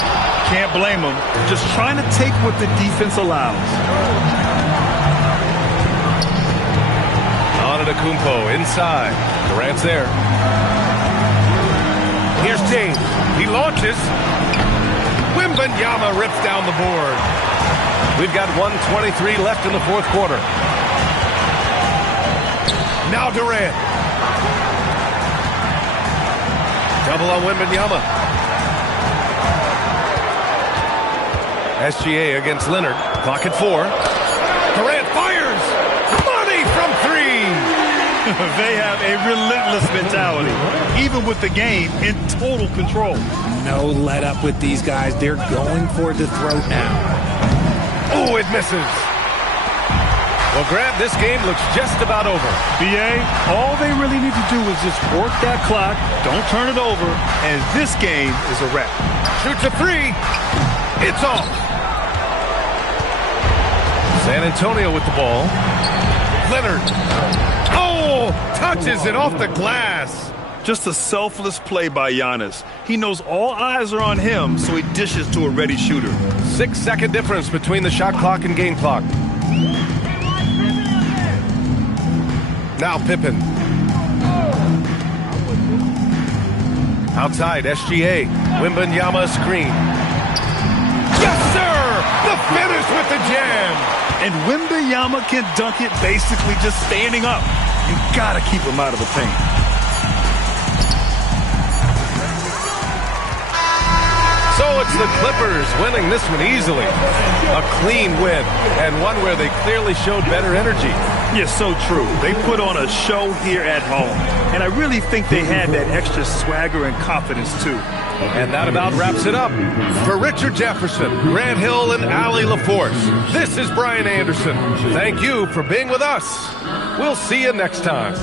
can't blame him. Just trying to take what the defense allows. Antetokounmpo inside. Durant's there. Here's James. He launches. Wembanyama rips down the board. We've got 1:23 left in the fourth quarter. Now Durant. Double on Wembanyama. SGA against Leonard. Clock at 4. Durant fires. Money from 3. They have a relentless mentality, even with the game in total control. No let up with these guys. They're going for the throat now. Oh, it misses. Well, Grant, this game looks just about over. BA, all they really need to do is just work that clock, don't turn it over, and this game is a wrap. Shoots a 3. It's off. San Antonio with the ball. Leonard. Oh, touches it off the glass. Just a selfless play by Giannis. He knows all eyes are on him, so he dishes to a ready shooter. 6-second difference between the shot clock and game clock. Now Pippen. Outside, SGA. Wembanyama screen. Yes, sir! The finish with the jam. And Wembanyama can dunk it basically just standing up. You gotta keep him out of the paint. So it's the Clippers winning this one easily. A clean win, and one where they clearly showed better energy. Yes, so true. They put on a show here at home. And I really think they had that extra swagger and confidence, too. And that about wraps it up. For Richard Jefferson, Grant Hill, and Allie LaForce, this is Brian Anderson. Thank you for being with us. We'll see you next time.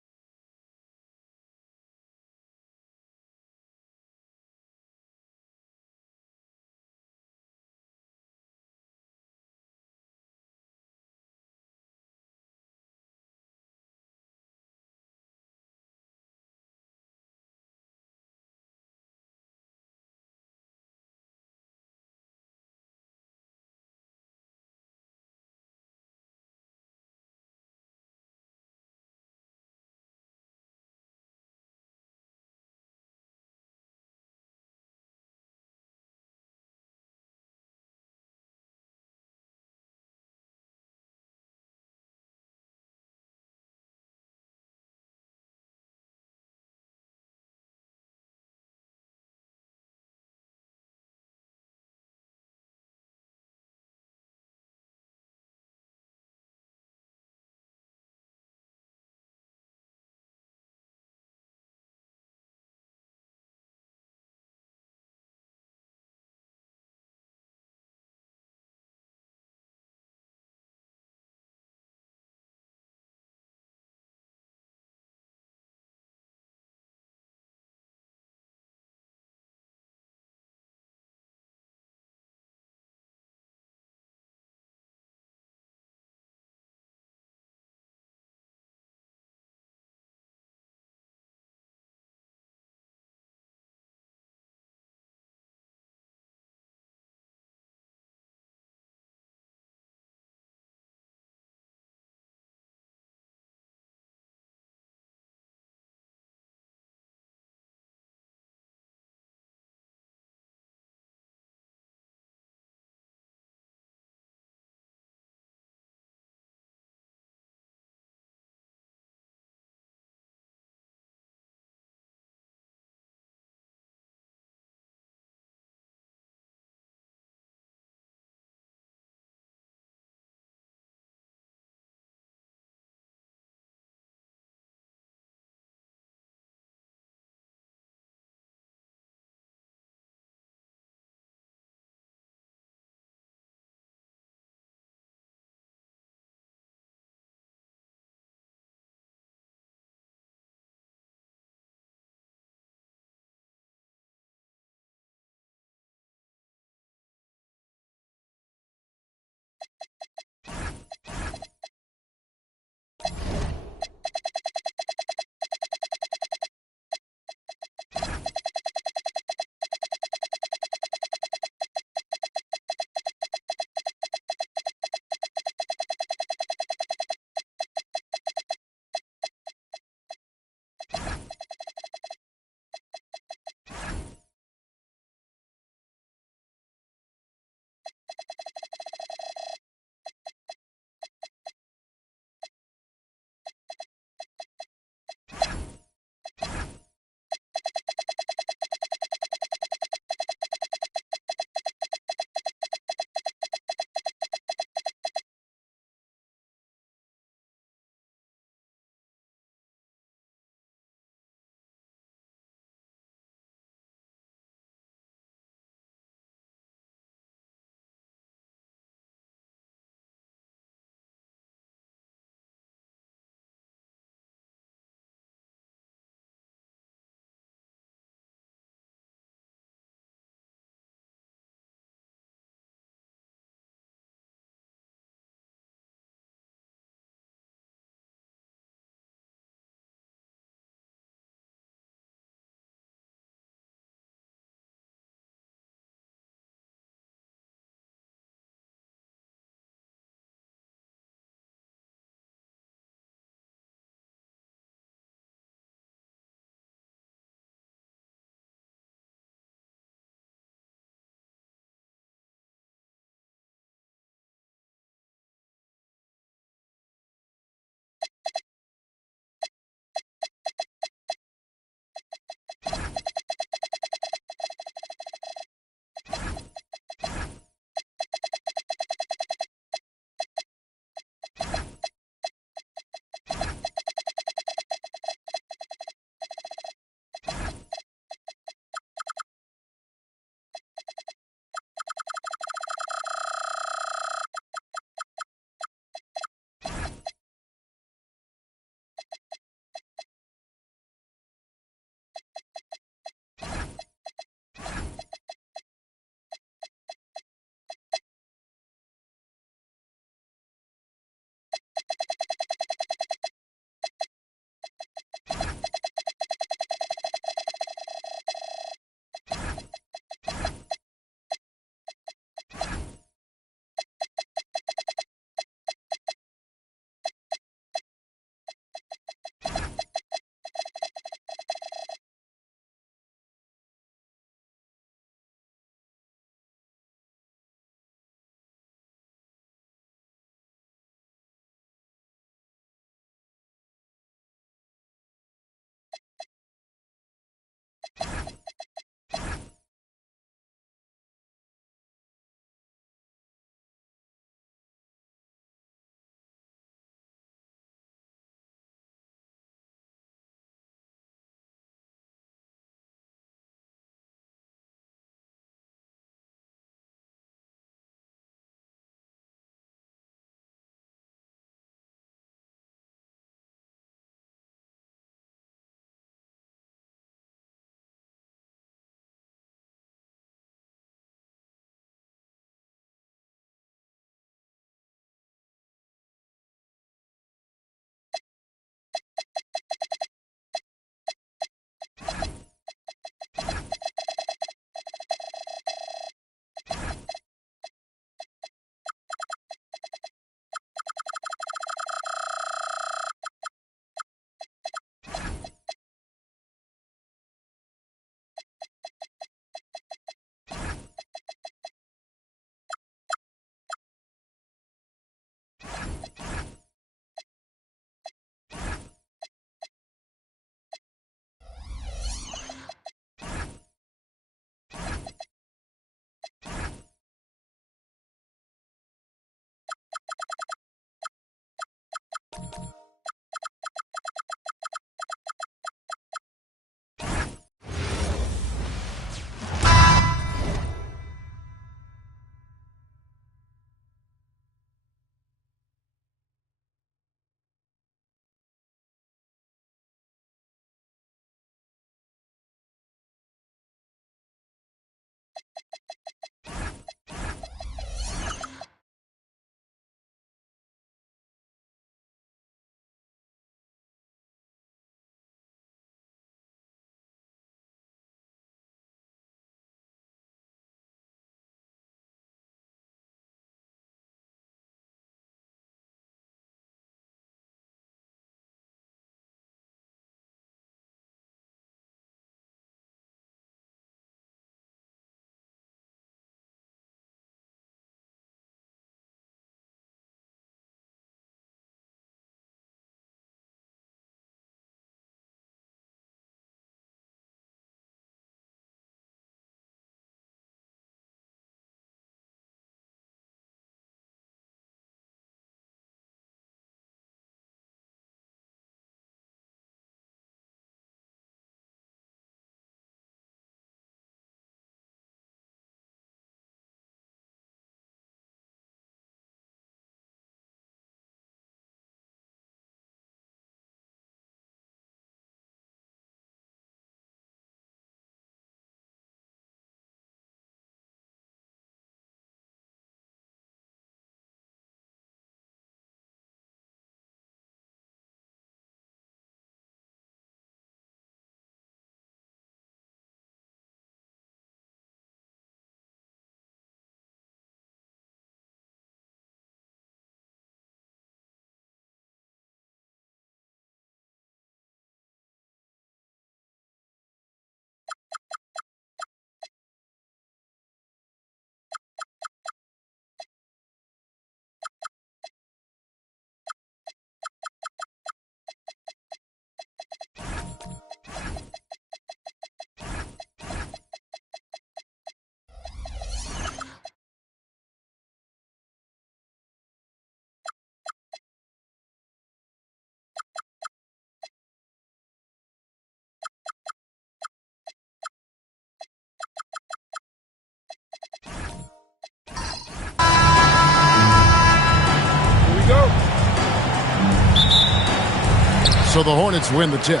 so the Hornets win the tip.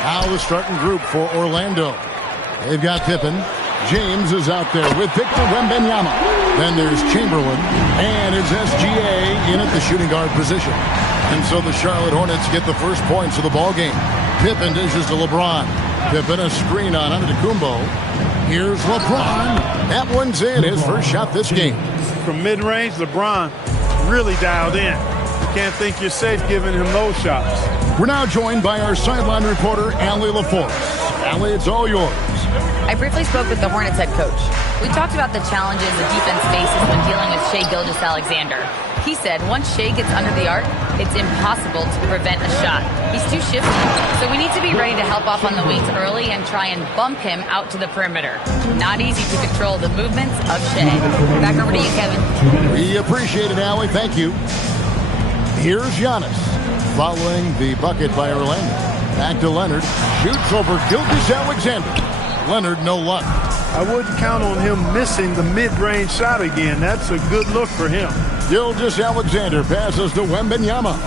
Now the starting group for Orlando. They've got Pippen. James is out there with Victor Wembanyama. Then there's Chamberlain. And it's SGA in at the shooting guard position. And so the Charlotte Hornets get the first points of the ballgame. Pippen dishes to LeBron. Pippen a screen on Antetokounmpo. Here's LeBron. That one's in. His first shot this game. From mid-range, LeBron really dialed in. You can't think you're safe giving him those shots. We're now joined by our sideline reporter, Allie LaForce. Allie, it's all yours. I briefly spoke with the Hornets head coach. We talked about the challenges the defense faces when dealing with Shai Gilgeous-Alexander. He said once Shai gets under the arc, it's impossible to prevent a shot. He's too shifty, so we need to be ready to help off on the wings early and try and bump him out to the perimeter. Not easy to control the movements of Shai. Back over to you, Kevin. We appreciate it, Allie. Thank you. Here's Giannis following the bucket by Orlando. Back to Leonard. Shoots over Gilgeous-Alexander. Leonard, no luck. I wouldn't count on him missing the mid-range shot again. That's a good look for him. Gilgeous-Alexander passes to Wembanyama.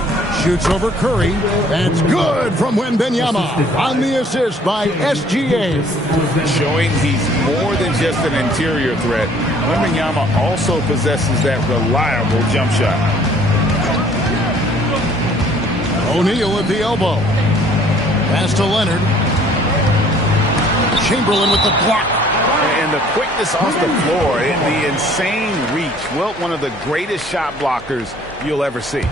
Shoots over Curry. That's good from Wembanyama on the assist by SGA. Showing he's more than just an interior threat. Wembanyama also possesses that reliable jump shot. O'Neal at the elbow. Pass to Leonard. Chamberlain with the block. And the quickness off the floor and the insane reach. Well, one of the greatest shot blockers you'll ever see.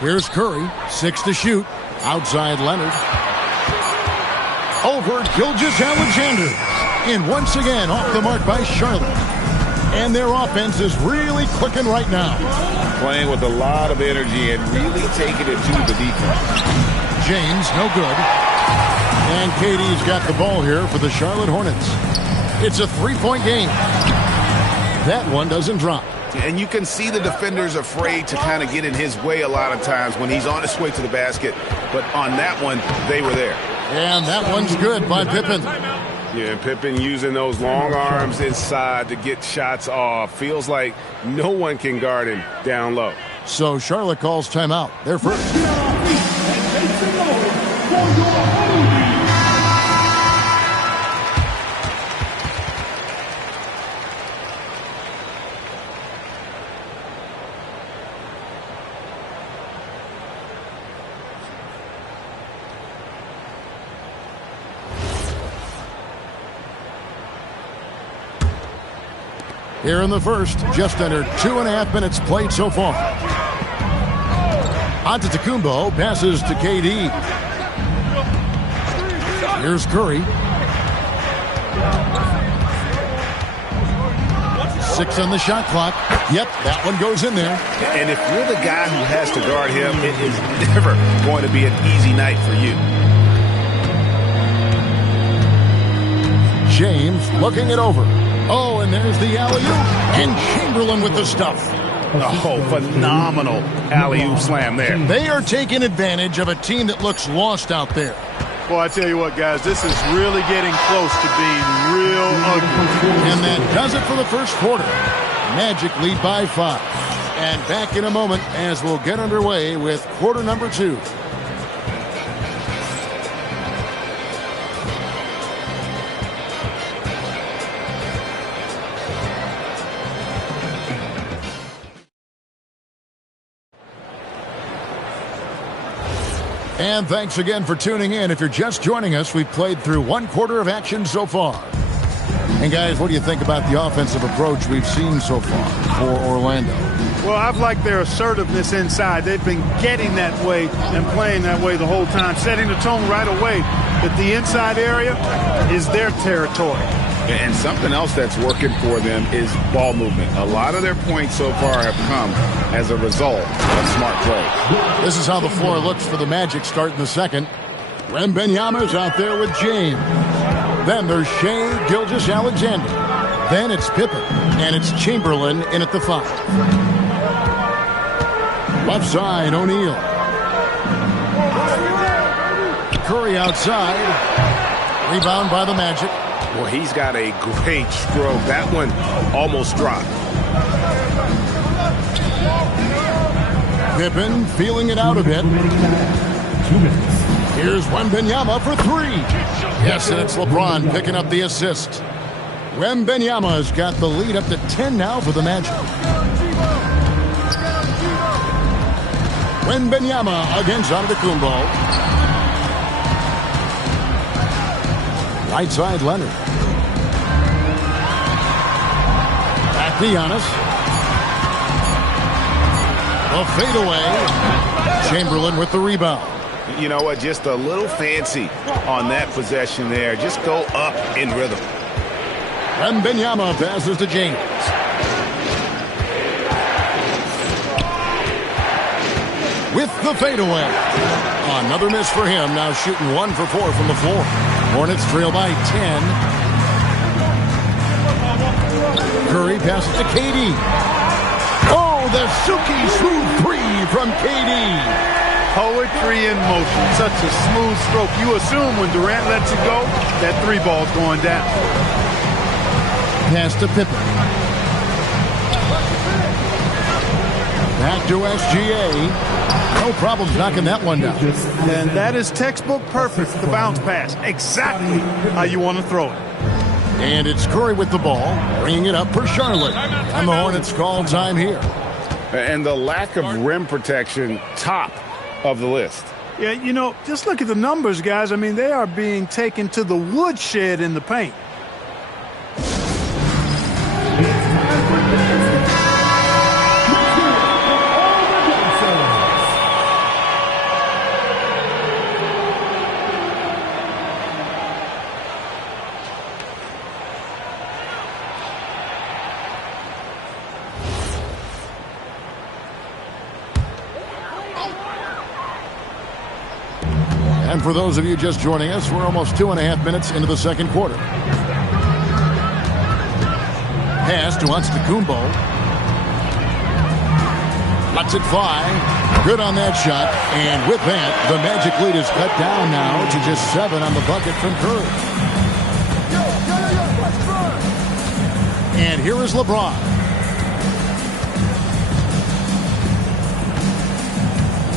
Here's Curry. 6 to shoot. Outside Leonard. Over Gilgeous-Alexander. And once again off the mark by Charlotte. And their offense is really clicking right now. Playing with a lot of energy and really taking it to the defense. James, no good. And KD's got the ball here for the Charlotte Hornets. It's a 3-point game. That one doesn't drop. And you can see the defenders afraid to kind of get in his way a lot of times when he's on his way to the basket. But on that one, they were there. And that one's good by Pippen. Yeah, Pippen using those long arms inside to get shots off. Feels like no one can guard him down low. So Charlotte calls timeout. They're first. Here in the first, just under 2.5 minutes played so far. Antetokounmpo passes to KD. Here's Curry. 6 on the shot clock. Yep, that one goes in there. And if you're the guy who has to guard him, it is never going to be an easy night for you. James looking it over. Oh, and there's the alley-oop. And Chamberlain with the stuff. Oh, phenomenal alley-oop slam there. They are taking advantage of a team that looks lost out there. Well, I tell you what, guys, this is really getting close to being real ugly. And that does it for the first quarter. Magic lead by 5. And back in a moment as we'll get underway with quarter number 2. And thanks again for tuning in. If you're just joining us, we've played through 1 quarter of action so far. And guys, what do you think about the offensive approach we've seen so far for Orlando? Well, I've liked their assertiveness inside. They've been getting that way and playing that way the whole time, setting the tone right away that the inside area is their territory. And something else that's working for them is ball movement. A lot of their points so far have come as a result of smart play. This is how the floor looks for the Magic starting the second. Wembanyama's out there with James. Then there's Shai Gilgeous-Alexander. Then it's Pippen. And it's Chamberlain in at the 5. Left side, O'Neal. Curry outside. Rebound by the Magic. Well, he's got a great stroke. That one almost dropped. Pippen feeling it out a bit. 2 minutes. Here's Wembanyama for 3. Yes, and it's LeBron picking up the assist. Wembanyama's got the lead up to 10 now for the Magic. Wembanyama against Antetokounmpo. Right side Leonard. Back to Giannis. The fadeaway. Chamberlain with the rebound. You know what? Just a little fancy on that possession there. Just go up in rhythm. Wembanyama passes to James. With the fadeaway. Another miss for him. Now shooting 1 for 4 from the floor. Hornets trail by 10. Curry passes to KD. Oh, the silky smooth 3 from KD. Poetry in motion. Such a smooth stroke. You assume when Durant lets it go, that 3 ball's going down. Pass to Pippen. Back to SGA. No problems knocking that one down. And that is textbook perfect, the bounce pass. Exactly how you want to throw it. And it's Curry with the ball, bringing it up for Charlotte. And the Hornets call time here. And the lack of rim protection, top of the list. Yeah, you know, just look at the numbers, guys. I mean, they are being taken to the woodshed in the paint. And for those of you just joining us, we're almost 2.5 minutes into the second quarter. Pass to Antetokounmpo. Lets it fly. Good on that shot. And with that, the Magic lead is cut down now to just 7 on the bucket from Curry. And here is LeBron.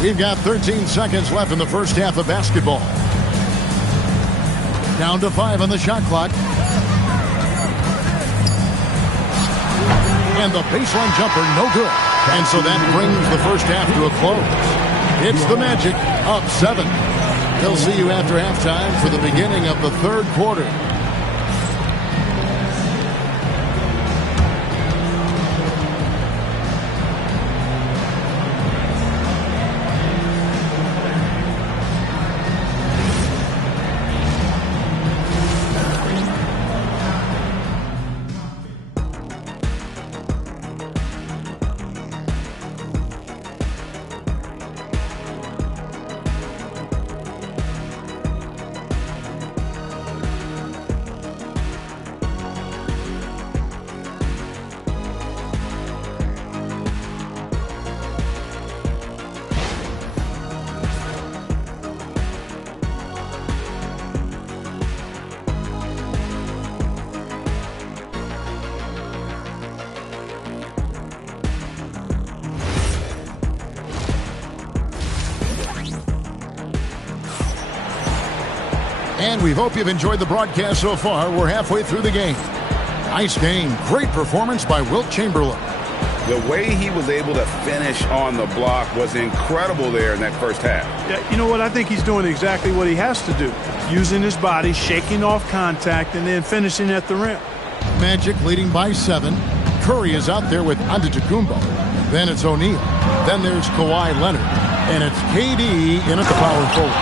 We've got 13 seconds left in the first half of basketball. Down to 5 on the shot clock. And the baseline jumper, no good. And so that brings the first half to a close. It's the Magic, up 7. They'll see you after halftime for the beginning of the third quarter. And we hope you've enjoyed the broadcast so far. We're halfway through the game. Nice game. Great performance by Wilt Chamberlain. The way he was able to finish on the block was incredible there in that first half. Yeah, you know what? I think he's doing exactly what he has to do. Using his body, shaking off contact, and then finishing at the rim. Magic leading by 7. Curry is out there with Antetokounmpo. Then it's O'Neal. Then there's Kawhi Leonard. And it's KD in at the power forward.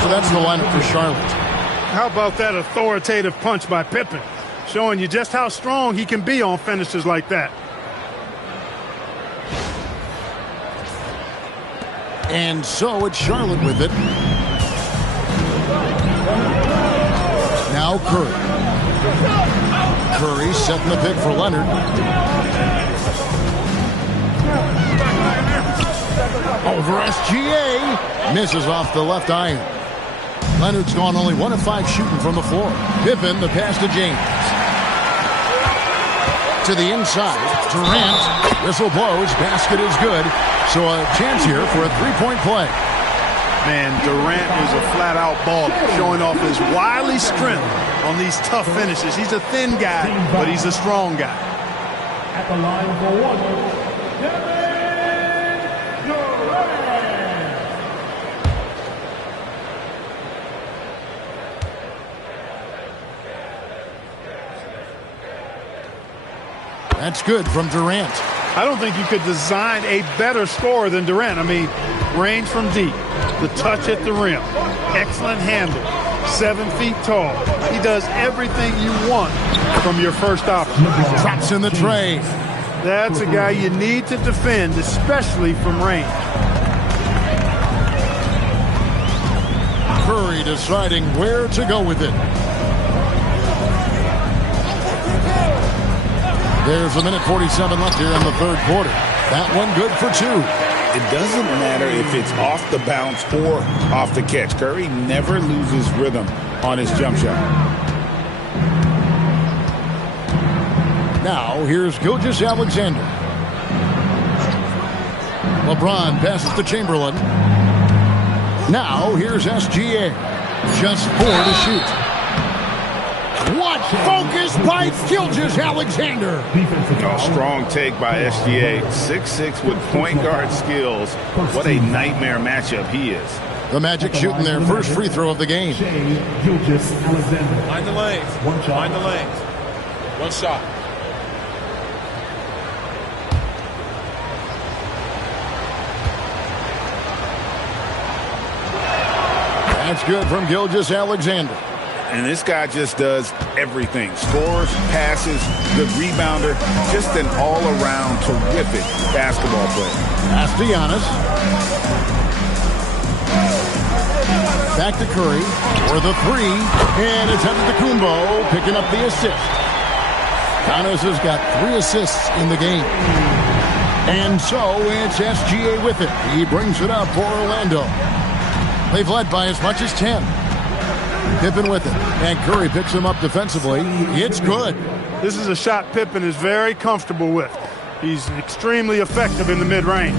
So that's the lineup for Charlotte. How about that authoritative punch by Pippen? Showing you just how strong he can be on finishes like that. And so it's Charlotte with it. Now Curry. Curry setting the pick for Leonard. Over SGA. Misses off the left iron. Leonard's gone only 1 of 5 shooting from the floor. Pippen, the pass to James. to the inside. Durant, whistle blows, basket is good. So a chance here for a three-point play. Man, Durant is a flat-out baller, showing off his wily strength on these tough finishes. He's a thin guy, but he's a strong guy. At the line for one, Kevin Durant. That's good from Durant. I don't think you could design a better scorer than Durant. I mean, range from deep, the touch at the rim, excellent handle, 7 feet tall. He does everything you want from your first option. Drops in the tray. That's a guy you need to defend, especially from range. Curry deciding where to go with it. There's a minute 47 left here in the third quarter. That one good for 2. It doesn't matter if it's off the bounce or off the catch. Curry never loses rhythm on his jump shot. Now, here's Gilgeous-Alexander. LeBron passes to Chamberlain. Now, here's SGA. Just 4 to shoot. What focus by Gilgeous-Alexander. Strong take by SGA. 6'6" with point guard skills. What a nightmare matchup he is. The Magic shooting their first free throw of the game. Gilgeous-Alexander. Find the lanes. Find the lanes. One shot. That's good from Gilgeous-Alexander. And this guy just does everything. Scores, passes, good rebounder. Just an all-around terrific basketball player. Pass to Giannis. Back to Curry for the 3. And it's Antetokounmpo picking up the assist. Giannis has got 3 assists in the game. And so it's SGA with it. He brings it up for Orlando. They've led by as much as 10. Pippen with it. And Curry picks him up defensively. It's good. This is a shot Pippen is very comfortable with. He's extremely effective in the mid-range.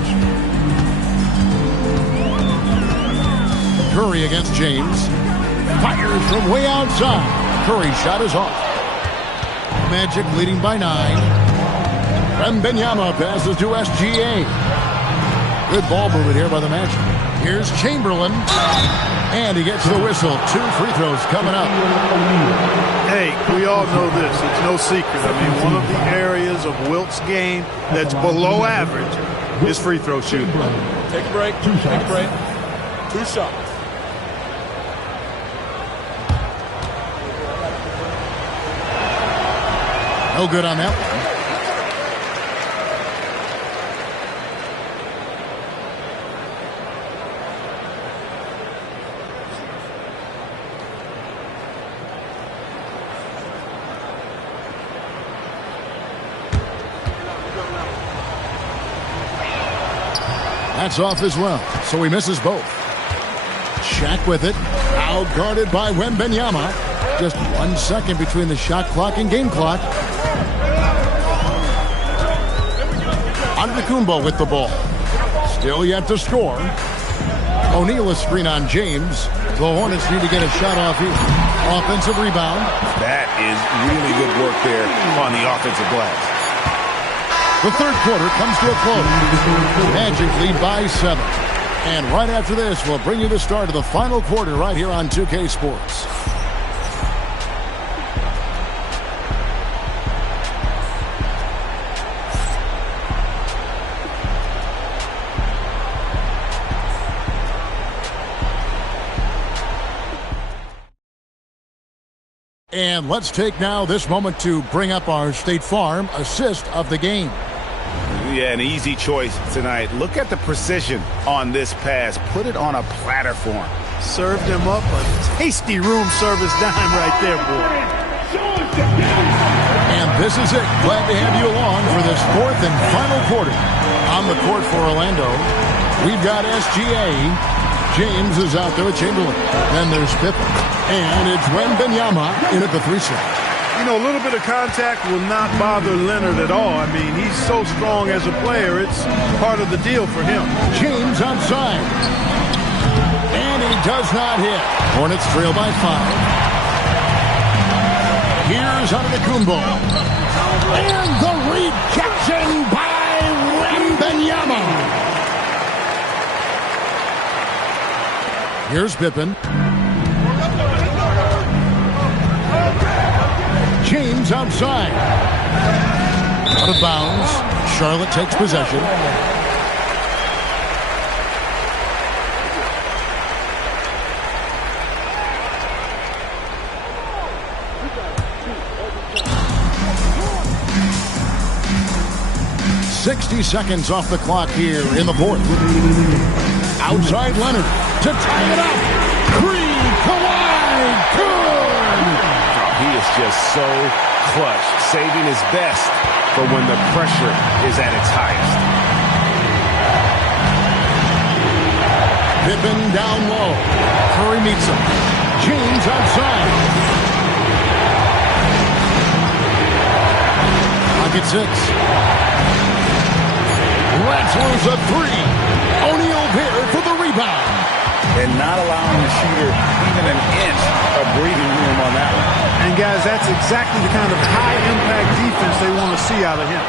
Curry against James. Fires from way outside. Curry's shot is off. Magic leading by 9. Wembanyama passes to SGA. Good ball movement here by the Magic. Here's Chamberlain. And he gets the whistle. 2 free throws coming up. Hey, we all know this. It's no secret. I mean, one of the areas of Wilt's game that's below average is free throw shooting. Take a break. Take a break. 2 shots. No good on that one. That's off as well, so he misses both. Shaq with it, out guarded by Wembanyama. Just 1 second between the shot clock and game clock. Antetokounmpo with the ball. Still yet to score. O'Neal a screen on James. The Hornets need to get a shot off here. Offensive rebound. That is really good work there on the offensive glass. The third quarter comes to a close. Magic lead by 7. And right after this, we'll bring you the start of the final quarter right here on 2K Sports. And let's take now this moment to bring up our State Farm assist of the game. Yeah, an easy choice tonight. Look at the precision on this pass. Put it on a platter for him. Served him up a tasty room service dime right there, boy. And this is it. Glad to have you along for this 4th and final quarter. On the court for Orlando, we've got SGA. James is out there with Chamberlain. Then there's Pippen. And it's Wembanyama in at the 3 slot. You know, a little bit of contact will not bother Leonard at all. I mean, he's so strong as a player. It's part of the deal for him. James outside. And he does not hit. Hornets trail by 5. Here's Antetokounmpo. And the rejection by Wembanyama. Here's Pippen. James outside. Out of bounds. Charlotte takes possession. .60 seconds off the clock here in the fourth. Outside Leonard to tie it up. Green, Kawhi, good! He is just so clutch, saving his best for when the pressure is at its highest. Pippen down low. Curry meets him. James outside. Pocket 6. Rattles a 3. O'Neal here for the rebound. And not allowing the shooter even an inch of breathing room on that one. And, guys, that's exactly the kind of high-impact defense they want to see out of him.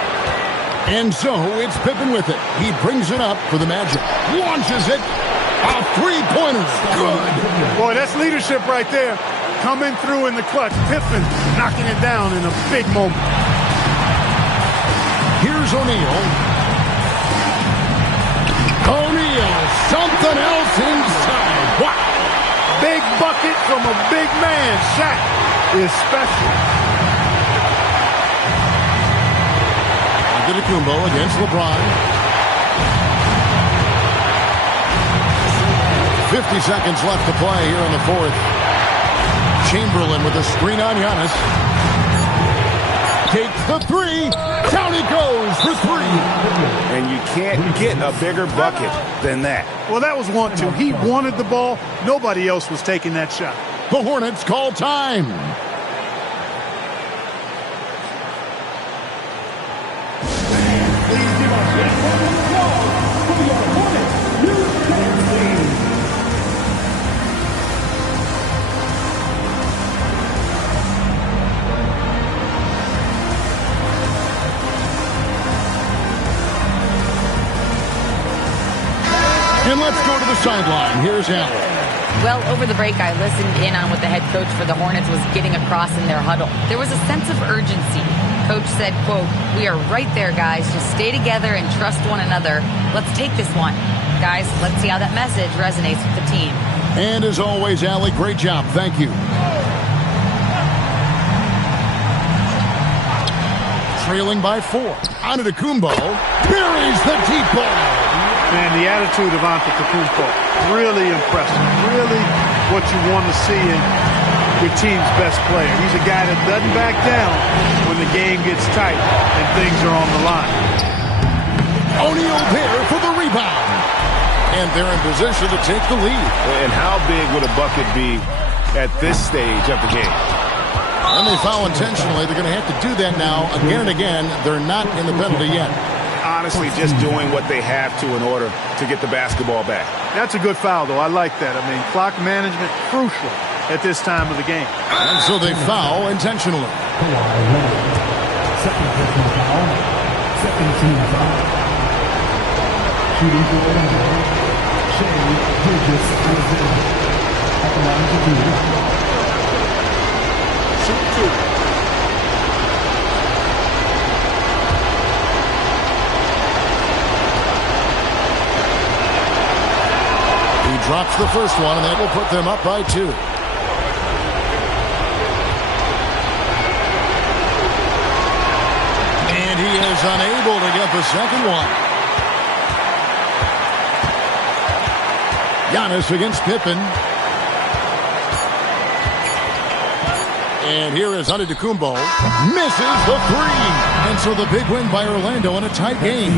And so it's Pippen with it. He brings it up for the Magic. Launches it. A three-pointer. Good. Boy, that's leadership right there. Coming through in the clutch. Pippen knocking it down in a big moment. Here's O'Neal. O'Neal, something else inside. Wow. Big bucket from a big man. Shaq is special. Antetokounmpo against LeBron. 50 seconds left to play here in the fourth. Chamberlain with a screen on Giannis. Takes the 3. Down he goes for 3. And you can't get a bigger bucket than that. Well, that was 1-2. He wanted the ball. Nobody else was taking that shot. The Hornets call time. Please give us a round of applause for the Hornets New York team. And let's go to the sideline. Here's Allen. Well, over the break, I listened in on what the head coach for the Hornets was getting across in their huddle. There was a sense of urgency. Coach said, quote, "We are right there, guys. Just stay together and trust one another. Let's take this one. Guys, let's see how that message resonates with the team." And as always, Allie, great job. Thank you. Trailing by 4. Antetokounmpo buries the deep ball. Man, the attitude of Antetokounmpo, really impressive. Really what you want to see in your team's best player. He's a guy that doesn't back down when the game gets tight and things are on the line. O'Neal there for the rebound. And they're in position to take the lead. And how big would a bucket be at this stage of the game? And they foul intentionally. They're going to have to do that now again and again. They're not in the penalty yet. Honestly, just doing what they have to in order to get the basketball back. That's a good foul, though. I like that. I mean, clock management crucial at this time of the game. And so they foul intentionally. Second personal foul. Second team foul. Shooting for Orlando. Shai Gilgeous-Alexander at the line to do. He drops the first one, and that will put them up by 2. And he is unable to get the second one. Giannis against Pippen. And here is Antetokounmpo. Misses the three. And so the big win by Orlando in a tight game.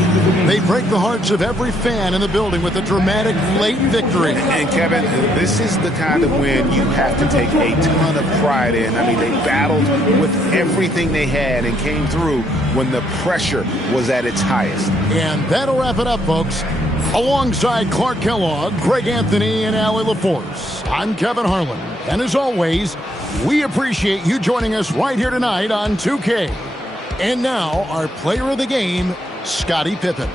They break the hearts of every fan in the building with a dramatic late victory. And Kevin, this is the kind of win you have to take a ton of pride in. I mean, they battled with everything they had and came through when the pressure was at its highest. And that'll wrap it up, folks. Alongside Clark Kellogg, Greg Anthony, and Allie LaForce, I'm Kevin Harlan. And as always, we appreciate you joining us right here tonight on 2K. And now, our player of the game, Scottie Pippen.